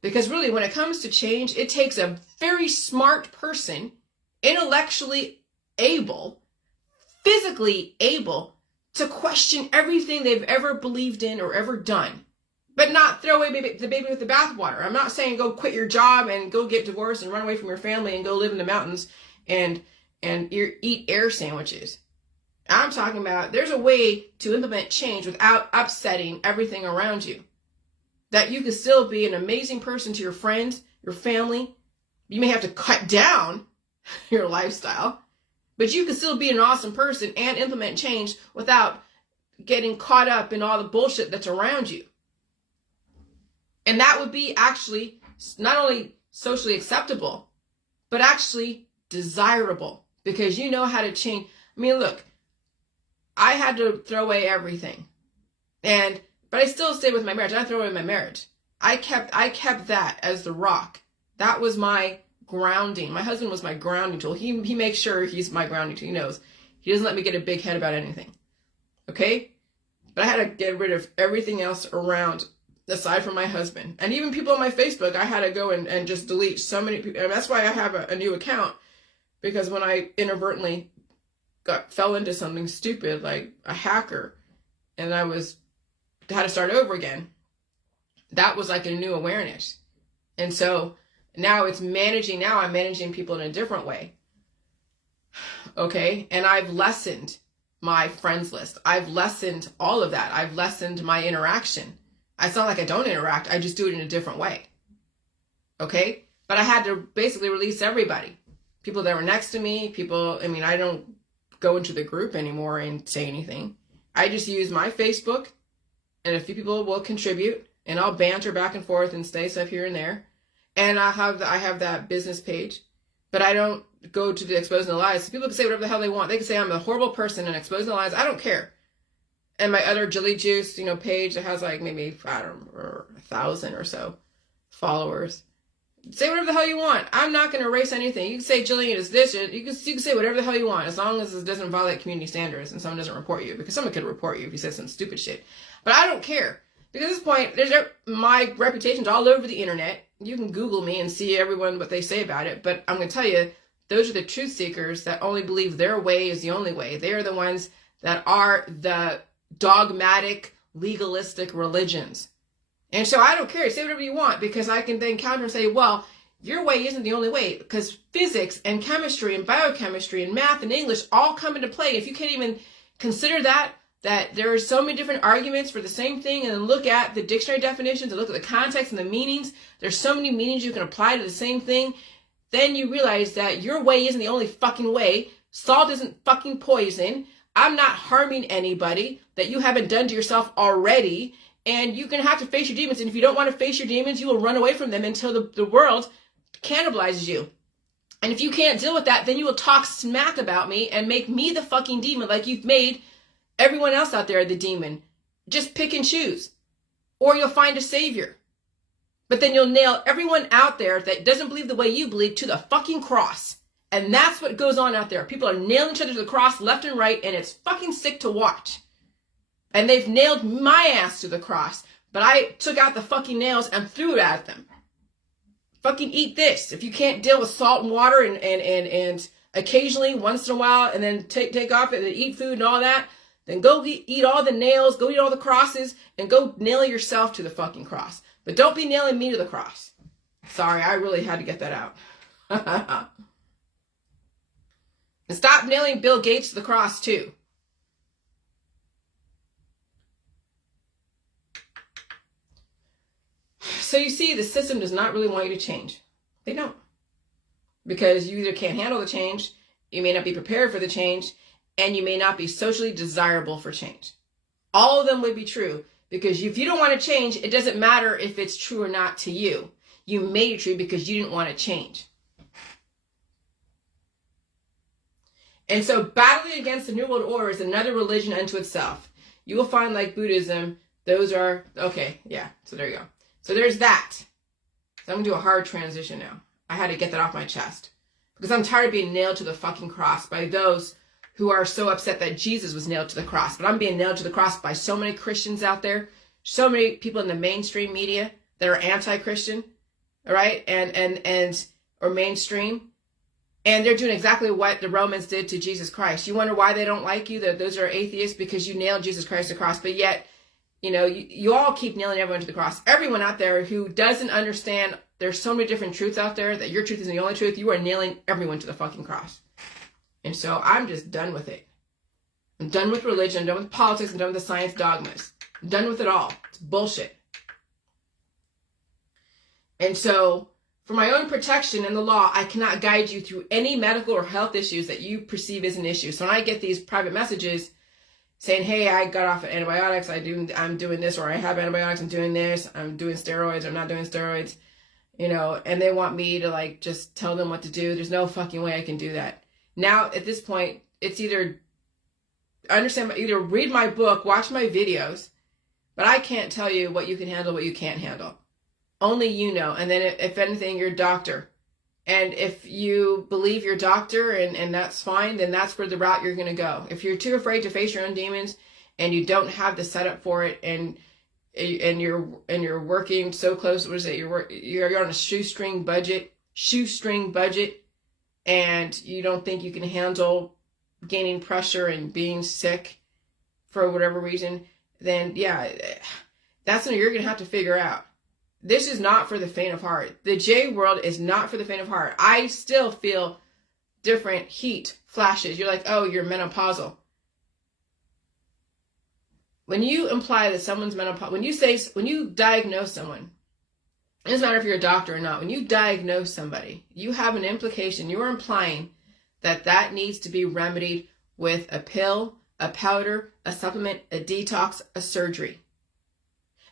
Because really, when it comes to change, it takes a very smart person, intellectually able, physically able, to question everything they've ever believed in or ever done. But not throw away the baby with the bathwater. I'm not saying go quit your job and go get divorced and run away from your family and go live in the mountains and eat air sandwiches. I'm talking about there's a way to implement change without upsetting everything around you. That you can still be an amazing person to your friends, your family. You may have to cut down your lifestyle, but you can still be an awesome person and implement change without getting caught up in all the bullshit that's around you. And that would be actually not only socially acceptable, but actually desirable because you know how to change. I mean, look, I had to throw away everything. But I still stayed with my marriage. I didn't throw away my marriage. I kept that as the rock. That was my grounding. My husband was my grounding tool. He makes sure he's my grounding tool. He knows. He doesn't let me get a big head about anything. Okay? But I had to get rid of everything else around aside from my husband. And even people on my Facebook, I had to go and just delete so many people. And that's why I have a new account. Because when I inadvertently fell into something stupid, like a hacker, and I had to start over again, that was like a new awareness. And so now I'm managing people in a different way. Okay? And I've lessened my friends list. I've lessened all of that. I've lessened my interaction. It's not like I don't interact. I just do it in a different way. Okay? But I had to basically release everybody. People that were next to me, I don't go into the group anymore and say anything. I just use my Facebook, and a few people will contribute, and I'll banter back and forth and say stuff here and there. And I have that business page, but I don't go to the exposing the lies. So people can say whatever the hell they want. They can say I'm a horrible person and exposing the lies. I don't care. And my other Jilly Juice, page that has like maybe, 1,000 or so followers. Say whatever the hell you want. I'm not going to erase anything. You can say Jillian is this. You can say whatever the hell you want as long as it doesn't violate community standards and someone doesn't report you. Because someone could report you if you said some stupid shit. But I don't care. Because at this point, my reputation's all over the internet. You can Google me and see everyone what they say about it. But I'm going to tell you, those are the truth seekers that only believe their way is the only way. They are the ones that are the dogmatic, legalistic religions. And so I don't care. Say whatever you want, because I can then counter and say, well, your way isn't the only way, because physics and chemistry and biochemistry and math and English all come into play. If you can't even consider that there are so many different arguments for the same thing, and then look at the dictionary definitions and look at the context and the meanings, there's so many meanings you can apply to the same thing, then you realize that your way isn't the only fucking way. Salt isn't fucking poison. I'm not harming anybody that you haven't done to yourself already. And you're going to have to face your demons. And if you don't want to face your demons, you will run away from them until the world cannibalizes you. And if you can't deal with that, then you will talk smack about me and make me the fucking demon like you've made everyone else out there the demon. Just pick and choose. Or you'll find a savior. But then you'll nail everyone out there that doesn't believe the way you believe to the fucking cross. And that's what goes on out there. People are nailing each other to the cross left and right, and it's fucking sick to watch. And they've nailed my ass to the cross, but I took out the fucking nails and threw it at them. Fucking eat this. If you can't deal with salt and water and occasionally, once in a while, and then take off and eat food and all that, then go eat all the nails, go eat all the crosses, and go nail yourself to the fucking cross. But don't be nailing me to the cross. Sorry, I really had to get that out. And stop nailing Bill Gates to the cross, too. So you see, the system does not really want you to change. They don't. Because you either can't handle the change, you may not be prepared for the change, and you may not be socially desirable for change. All of them would be true, because if you don't want to change, it doesn't matter if it's true or not to you. You made it true because you didn't want to change. And so battling against the New World Order is another religion unto itself. You will find, like Buddhism, those are, okay, yeah, so there you go. So there's that. So I'm going to do a hard transition now. I had to get that off my chest. Because I'm tired of being nailed to the fucking cross by those who are so upset that Jesus was nailed to the cross. But I'm being nailed to the cross by so many Christians out there, so many people in the mainstream media that are anti-Christian, all right, or mainstream. And they're doing exactly what the Romans did to Jesus Christ. You wonder why they don't like you? That those are atheists because you nailed Jesus Christ to the cross. But yet, you know, you all keep nailing everyone to the cross. Everyone out there who doesn't understand there's so many different truths out there that your truth isn't the only truth. You are nailing everyone to the fucking cross. And so I'm just done with it. I'm done with religion. I'm done with politics. I'm done with the science dogmas. I'm done with it all. It's bullshit. And so, for my own protection in the law, I cannot guide you through any medical or health issues that you perceive as an issue. So when I get these private messages saying, hey, I got off of antibiotics, I'm doing this, or I have antibiotics, I'm doing this, I'm doing steroids, I'm not doing steroids, you know, and they want me to like just tell them what to do. There's no fucking way I can do that. Now, at this point, it's either read my book, watch my videos, but I can't tell you what you can handle, what you can't handle. Only you know. And then if anything, your doctor. And if you believe your doctor and that's fine, then that's where the route you're going to go. If you're too afraid to face your own demons and you don't have the setup for it and you're working so close, what is it? You're on a shoestring budget, and you don't think you can handle gaining pressure and being sick for whatever reason, then yeah, that's something you're going to have to figure out. This is not for the faint of heart. The J world is not for the faint of heart. I still feel different heat flashes. You're like, oh, you're menopausal. When you imply that someone's menopausal, when you diagnose someone, it doesn't matter if you're a doctor or not, when you diagnose somebody, you have an implication. You're implying that needs to be remedied with a pill, a powder, a supplement, a detox, a surgery.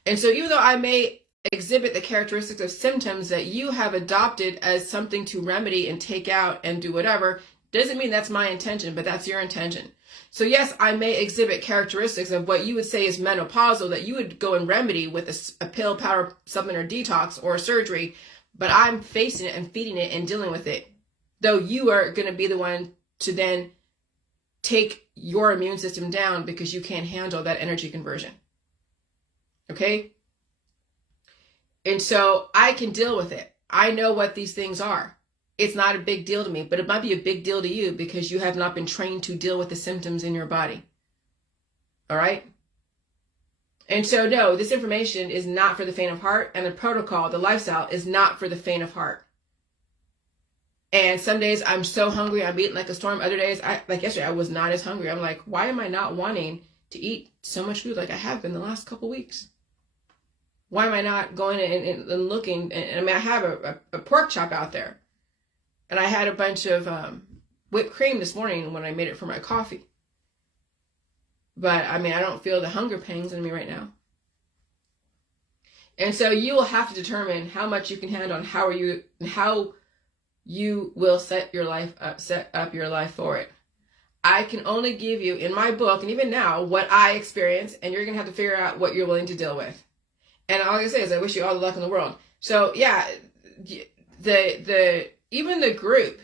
And so even though I may exhibit the characteristics of symptoms that you have adopted as something to remedy and take out and do whatever, doesn't mean that's my intention, but that's your intention. So yes, I may exhibit characteristics of what you would say is menopausal that you would go and remedy with a pill, powder, supplement, or detox or surgery, but I'm facing it and feeding it and dealing with it. Though you are going to be the one to then take your immune system down because you can't handle that energy conversion. Okay? And so I can deal with it. I know what these things are. It's not a big deal to me, but it might be a big deal to you because you have not been trained to deal with the symptoms in your body. All right? And so, no, this information is not for the faint of heart, and the protocol, the lifestyle, is not for the faint of heart. And some days I'm so hungry, I'm eating like a storm. Other days, like yesterday, I was not as hungry. I'm like, why am I not wanting to eat so much food like I have been the last couple weeks? Why am I not going and looking? And I mean, I have a pork chop out there. And I had a bunch of whipped cream this morning when I made it for my coffee. But, I mean, I don't feel the hunger pangs in me right now. And so you will have to determine how much you can handle and how you will set up your life for it. I can only give you, in my book, and even now, what I experience, and you're going to have to figure out what you're willing to deal with. And all I can say is I wish you all the luck in the world. So, yeah, even the group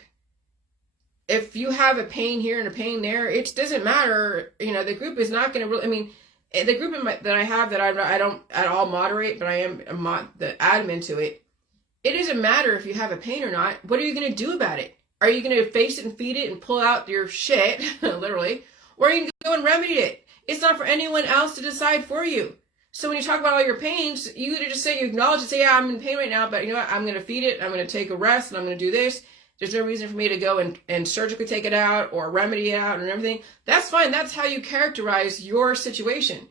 if you have a pain here and a pain there, it doesn't matter. The group is not going to really, the group that I have that I don't at all moderate, but I am the admin to it. It doesn't matter if you have a pain or not. What are you going to do about it? Are you going to face it and feed it and pull out your shit, literally, or are you going to go and remedy it? It's not for anyone else to decide for you. So when you talk about all your pains, you either just say, you acknowledge and say, yeah, I'm in pain right now, but you know what? I'm going to feed it. I'm going to take a rest and I'm going to do this. There's no reason for me to go and surgically take it out or remedy it out and everything. That's fine. That's how you characterize your situation.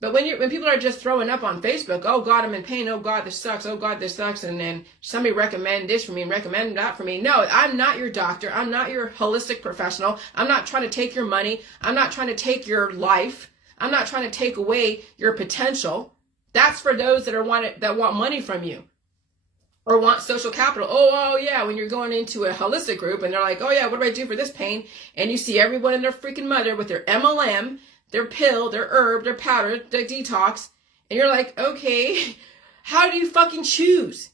But when people are just throwing up on Facebook, oh God, I'm in pain. Oh God, this sucks. Oh God, this sucks. And then somebody recommend this for me and recommend that for me. No, I'm not your doctor. I'm not your holistic professional. I'm not trying to take your money. I'm not trying to take your life. I'm not trying to take away your potential. That's for those that want money from you or want social capital. Oh yeah, when you're going into a holistic group and they're like, oh yeah, what do I do for this pain? And you see everyone and their freaking mother with their MLM, their pill, their herb, their powder, their detox. And you're like, okay, how do you fucking choose?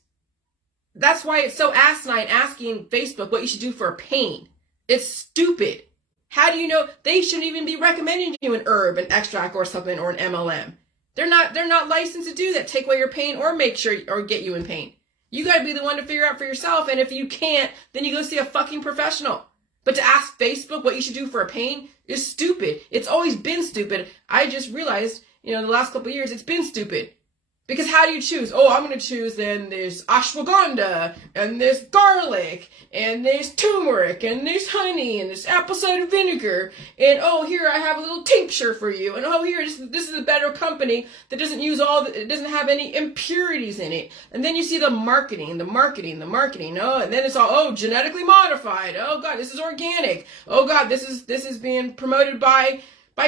That's why it's so asinine asking Facebook what you should do for a pain. It's stupid. How do you know? They shouldn't even be recommending you an herb, an extract or something or an MLM. They're not licensed to do that. Take away your pain or make sure or get you in pain. You got to be the one to figure out for yourself. And if you can't, then you go see a fucking professional. But to ask Facebook what you should do for a pain is stupid. It's always been stupid. I just realized, the last couple of years, it's been stupid. Because how do you choose? Oh, I'm going to choose then there's ashwagandha, and there's garlic, and there's turmeric, and there's honey, and there's apple cider vinegar, and oh, here I have a little tincture for you, and oh, here, this is a better company that doesn't use it doesn't have any impurities in it. And then you see the marketing, oh, and then it's all, oh, genetically modified, oh God, this is organic, oh God, this is being promoted by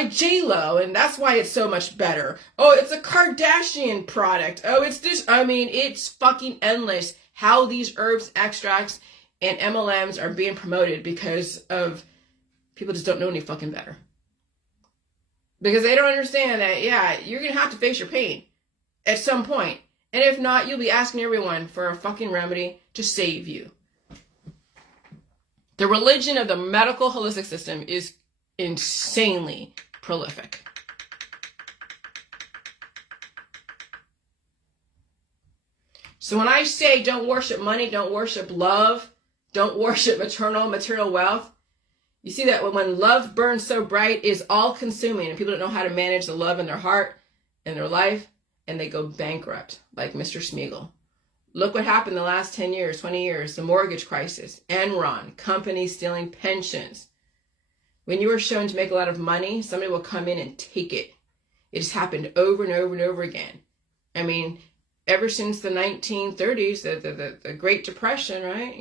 J-Lo, and that's why it's so much better. Oh, it's a Kardashian product. Oh, it's this. It's fucking endless how these herbs, extracts, and MLMs are being promoted because of people just don't know any fucking better. Because they don't understand that, yeah, you're going to have to face your pain at some point. And if not, you'll be asking everyone for a fucking remedy to save you. The religion of the medical holistic system is insanely prolific. So when I say don't worship money, don't worship love, don't worship maternal material wealth, you see that when love burns so bright, is all consuming, and people don't know how to manage the love in their heart and their life, and they go bankrupt, like Mr. Smeagol. Look what happened the last 10 years, 20 years, the mortgage crisis, Enron, companies stealing pensions. When you are shown to make a lot of money, somebody will come in and take it. It has happened over and over and over again. Ever since the 1930s, the Great Depression, right?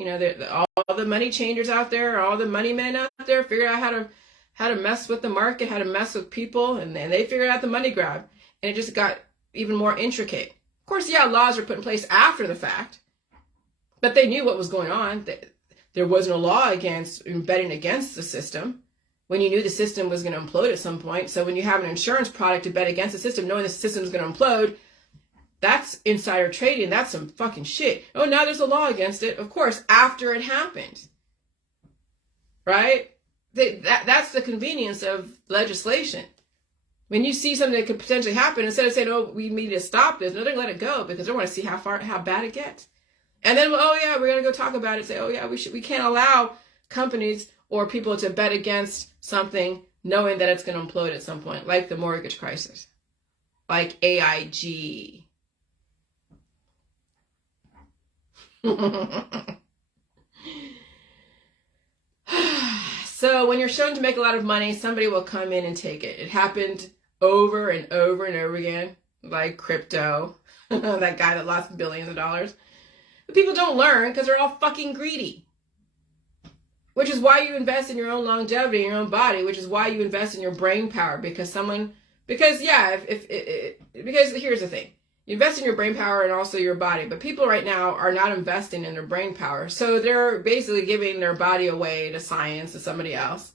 All the money changers out there, all the money men out there figured out how to mess with the market, how to mess with people, and they figured out the money grab. And it just got even more intricate. Of course, yeah, laws were put in place after the fact, but they knew what was going on. There wasn't a law against betting against the system, when you knew the system was going to implode at some point. So when you have an insurance product to bet against the system, knowing the system is going to implode, that's insider trading. That's some fucking shit. Oh, now there's a law against it. Of course, after it happens. Right? That's the convenience of legislation. When you see something that could potentially happen, instead of saying, oh, we need to stop this, no, they're going to let it go because they want to see how bad it gets. And then, oh yeah, we're going to go talk about it. Say, oh yeah, we can't allow companies or people to bet against something knowing that it's going to implode at some point, like the mortgage crisis, like AIG. So when you're shown to make a lot of money, somebody will come in and take it. It happened over and over and over again, like crypto, that guy that lost billions of dollars. But people don't learn because they're all fucking greedy. Which is why you invest in your own longevity, in your own body, which is why you invest in your brain power. Because here's the thing. You invest in your brain power and also your body. But people right now are not investing in their brain power. So they're basically giving their body away to science, to somebody else.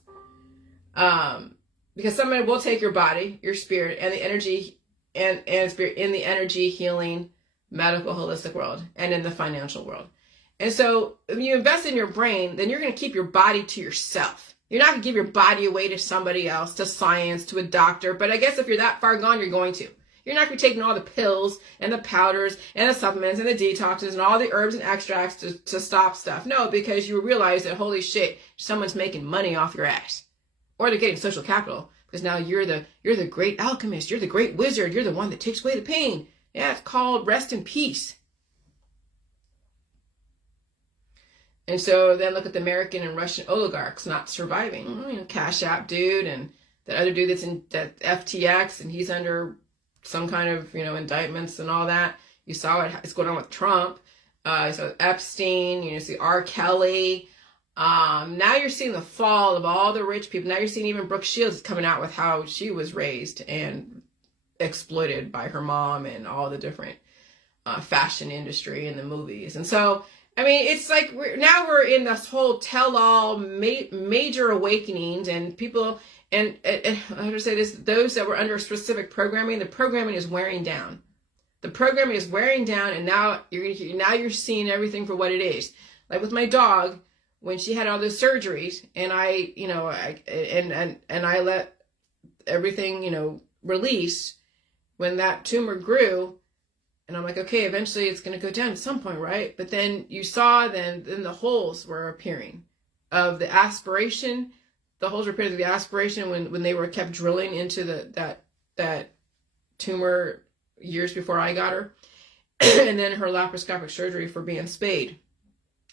Because somebody will take your body, your spirit, and the energy and spirit in the energy healing, medical, holistic world and in the financial world. And so if you invest in your brain, then you're going to keep your body to yourself. You're not going to give your body away to somebody else, to science, to a doctor. But I guess if you're that far gone, you're going to. You're not going to be taking all the pills and the powders and the supplements and the detoxes and all the herbs and extracts to stop stuff. No, because you realize that, holy shit, someone's making money off your ass. Or they're getting social capital. Because now you're the great alchemist. You're the great wizard. You're the one that takes away the pain. Yeah, it's called rest in peace. And so then look at the American and Russian oligarchs not surviving. You know, Cash App dude and that other dude that's in that FTX and he's under some kind of, you know, indictments and all that. You saw what's going on with Trump. You saw Epstein, you see R. Kelly. Now you're seeing the fall of all the rich people. Now you're seeing even Brooke Shields coming out with how she was raised and exploited by her mom and all the different fashion industry and the movies. And so, I mean, it's like we're in this whole tell-all major awakenings, and people, and how to say this, those that were under specific programming, the programming is wearing down. The programming is wearing down, and now you're seeing everything for what it is. Like with my dog, when she had all those surgeries, and I let everything, you know, release. When that tumor grew, and I'm like, okay, eventually it's going to go down at some point, right? But then you saw then the holes were appearing of the aspiration. The holes were appearing of the aspiration when they were kept drilling into that tumor years before I got her. And then her laparoscopic surgery for being spayed.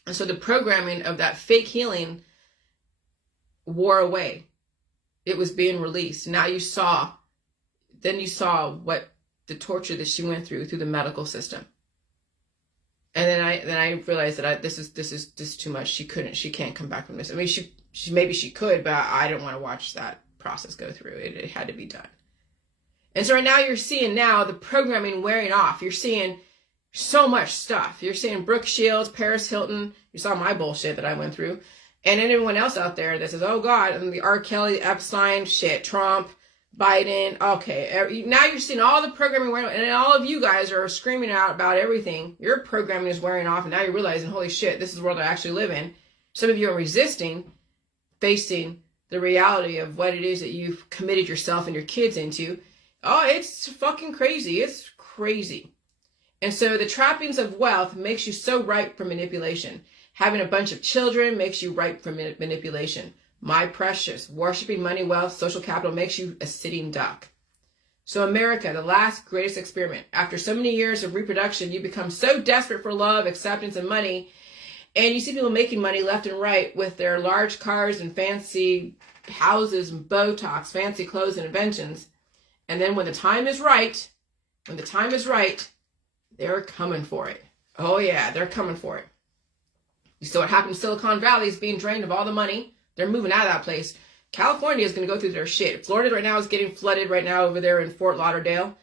And so the programming of that fake healing wore away. It was being released. Now you saw what the torture that she went through the medical system. And then I realized that this is too much. She can't come back from this. I mean, she maybe she could, but I didn't want to watch that process go through. It had to be done. And so right now you're seeing the programming wearing off. You're seeing so much stuff. You're seeing Brooke Shields, Paris Hilton. You saw my bullshit that I went through. And anyone else out there that says, oh God, and the R. Kelly, Epstein, shit, Trump, Biden, okay. Now you're seeing all the programming wearing off, and all of you guys are screaming out about everything. Your programming is wearing off, and now you're realizing, holy shit, this is the world I actually live in. Some of you are resisting facing the reality of what it is that you've committed yourself and your kids into. Oh, it's fucking crazy. It's crazy. And so the trappings of wealth makes you so ripe for manipulation. Having a bunch of children makes you ripe for manipulation. My precious, worshiping money, wealth, social capital makes you a sitting duck. So America, the last greatest experiment. After so many years of reproduction, you become so desperate for love, acceptance, and money. And you see people making money left and right with their large cars and fancy houses and Botox, fancy clothes and inventions. And then when the time is right, they're coming for it. Oh yeah, they're coming for it. You see what happened in Silicon Valley is being drained of all the money. They're moving out of that place. California is going to go through their shit. Florida right now is getting flooded right now over there in Fort Lauderdale.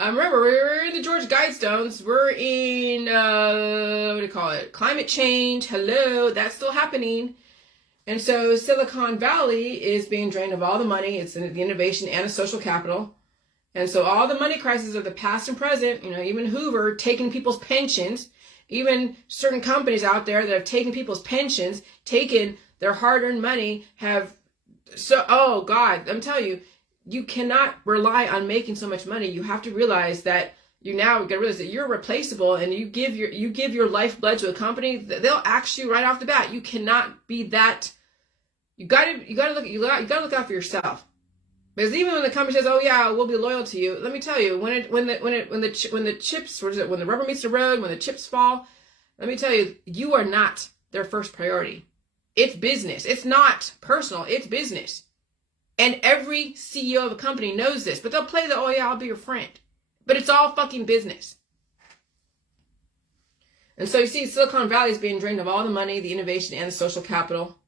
Remember, we're in the George Guidestones. We're in, what do you call it? Climate change. Hello, that's still happening. And so Silicon Valley is being drained of all the money. It's in the innovation and the social capital. And so all the money crises of the past and present, you know, even Hoover taking people's pensions, even certain companies out there that have taken people's pensions, taken their hard-earned money, oh God, I'm telling you, you cannot rely on making so much money. You have to realize that you're replaceable, and you give your lifeblood to a company, they'll axe you right off the bat. You cannot be that. You gotta look out for yourself. Because even when the company says, "Oh yeah, we'll be loyal to you," let me tell you, when the rubber meets the road, when the chips fall, let me tell you, you are not their first priority. It's business. It's not personal. It's business. And every CEO of a company knows this, but they'll play the, "Oh yeah, I'll be your friend," but it's all fucking business. And so you see, Silicon Valley is being drained of all the money, the innovation, and the social capital.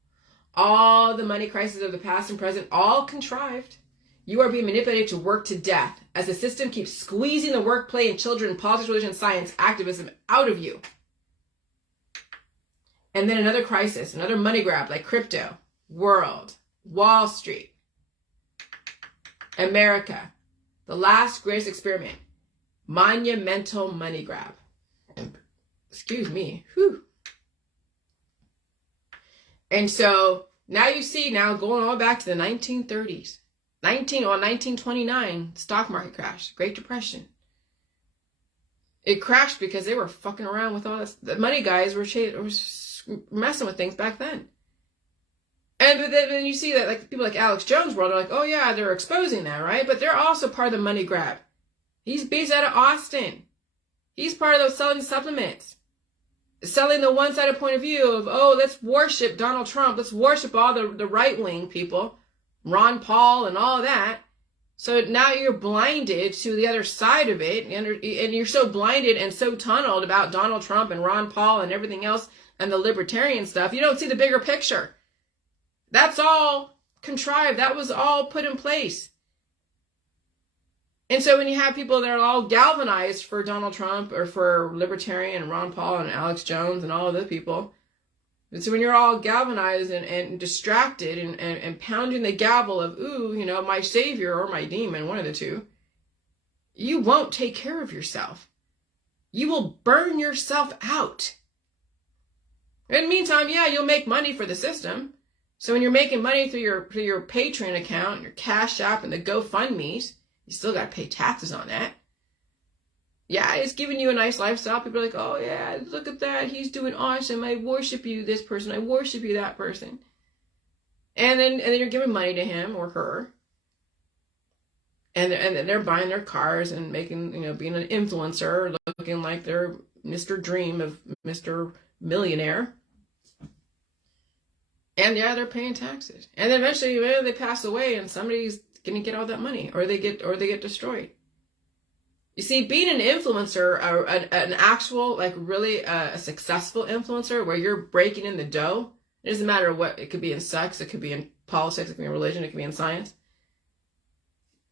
All the money crises of the past and present, all contrived. You are being manipulated to work to death as the system keeps squeezing the work, play, and children, politics, religion, science, activism out of you. And then another crisis, another money grab like crypto, world, Wall Street, America, the last greatest experiment, monumental money grab. Excuse me. Whew. And so now you see, now going all back to the 1930s, 1929 stock market crash, Great Depression. It crashed because they were fucking around with all this. The money guys were messing with things back then. And then you see that, like, people like Alex Jones' world are like, oh yeah, they're exposing that, right? But they're also part of the money grab. He's based out of Austin. He's part of those selling supplements. Selling the one-sided point of view of, oh, let's worship Donald Trump. Let's worship all the right-wing people. Ron Paul and all that. So now you're blinded to the other side of it. And you're so blinded and so tunneled about Donald Trump and Ron Paul and everything else and the libertarian stuff. You don't see the bigger picture. That's all contrived. That was all put in place. And so when you have people that are all galvanized for Donald Trump or for libertarian and Ron Paul and Alex Jones and all of the people, and so when you're all galvanized and distracted and pounding the gavel of, ooh, you know, my savior or my demon, one of the two, you won't take care of yourself. You will burn yourself out. In the meantime, yeah, you'll make money for the system. So when you're making money through your Patreon account, your Cash App, and the GoFundMe's, you still got to pay taxes on that. Yeah, it's giving you a nice lifestyle. People are like, oh yeah, look at that. He's doing awesome. I worship you, this person. I worship you, that person. And then you're giving money to him or her. And they're buying their cars and making, you know, being an influencer, looking like they're Mr. Dream of Mr. Millionaire. And yeah, they're paying taxes. And then eventually they pass away and somebody's going to get all that money, or they get destroyed. You see, being an influencer, an actual, like really a successful influencer where you're breaking in the dough, it doesn't matter what, it could be in sex, it could be in politics, it could be in religion, it could be in science.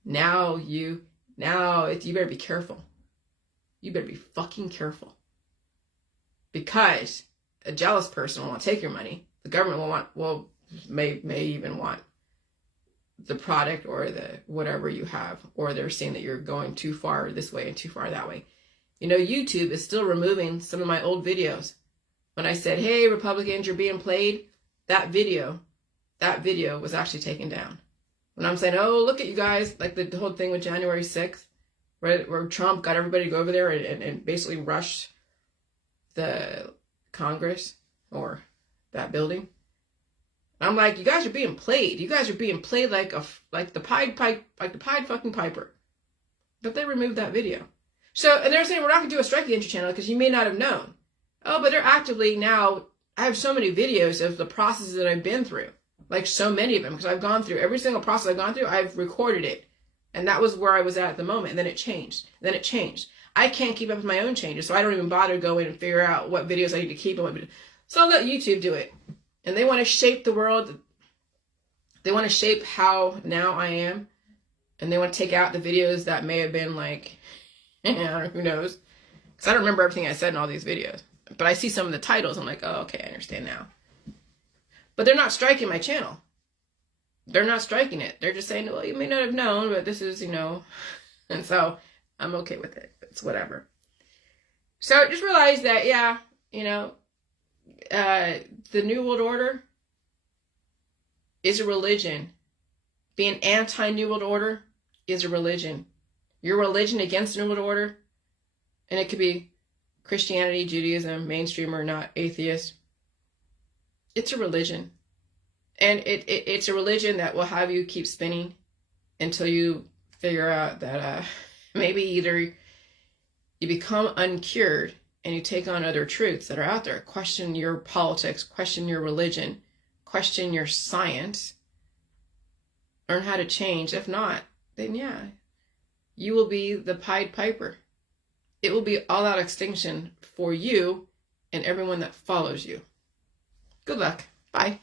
Now you better be careful. You better be fucking careful. Because a jealous person will want to take your money. The government may even want the product or the whatever you have, or they're saying that you're going too far this way and too far that way. You know, YouTube is still removing some of my old videos. When I said, hey, Republicans, you're being played, that video was actually taken down. When I'm saying, oh, look at you guys, like the whole thing with January 6th, where Trump got everybody to go over there and basically rushed the Congress or that building. I'm like, you guys are being played. You guys are being played like the Pied fucking Piper. But they removed that video. So, and they're saying we're not going to do a strike against your channel because you may not have known. Oh, but they're actively now, I have so many videos of the processes that I've been through. Like so many of them, because I've gone through every single process I've gone through, I've recorded it. And that was where I was at the moment. And then it changed. I can't keep up with my own changes, so I don't even bother going and figure out what videos I need to keep and what videos. So I'll let YouTube do it. And they want to shape the world. They want to shape how now I am. And they want to take out the videos that may have been like, who knows? Because I don't remember everything I said in all these videos. But I see some of the titles. I'm like, oh, okay, I understand now. But they're not striking my channel. They're not striking it. They're just saying, well, you may not have known, but this is, And so I'm okay with it. It's whatever. So just realize that, yeah, the New World Order is a religion. Being anti-New World Order is a religion. Your religion against the New World Order, and it could be Christianity, Judaism, mainstream or not, atheist. It's a religion. And it's a religion that will have you keep spinning until you figure out that maybe either you become uncured and you take on other truths that are out there. Question your politics, question your religion, question your science. Learn how to change. If not, then yeah, you will be the Pied Piper. It will be all-out extinction for you and everyone that follows you. Good luck. Bye.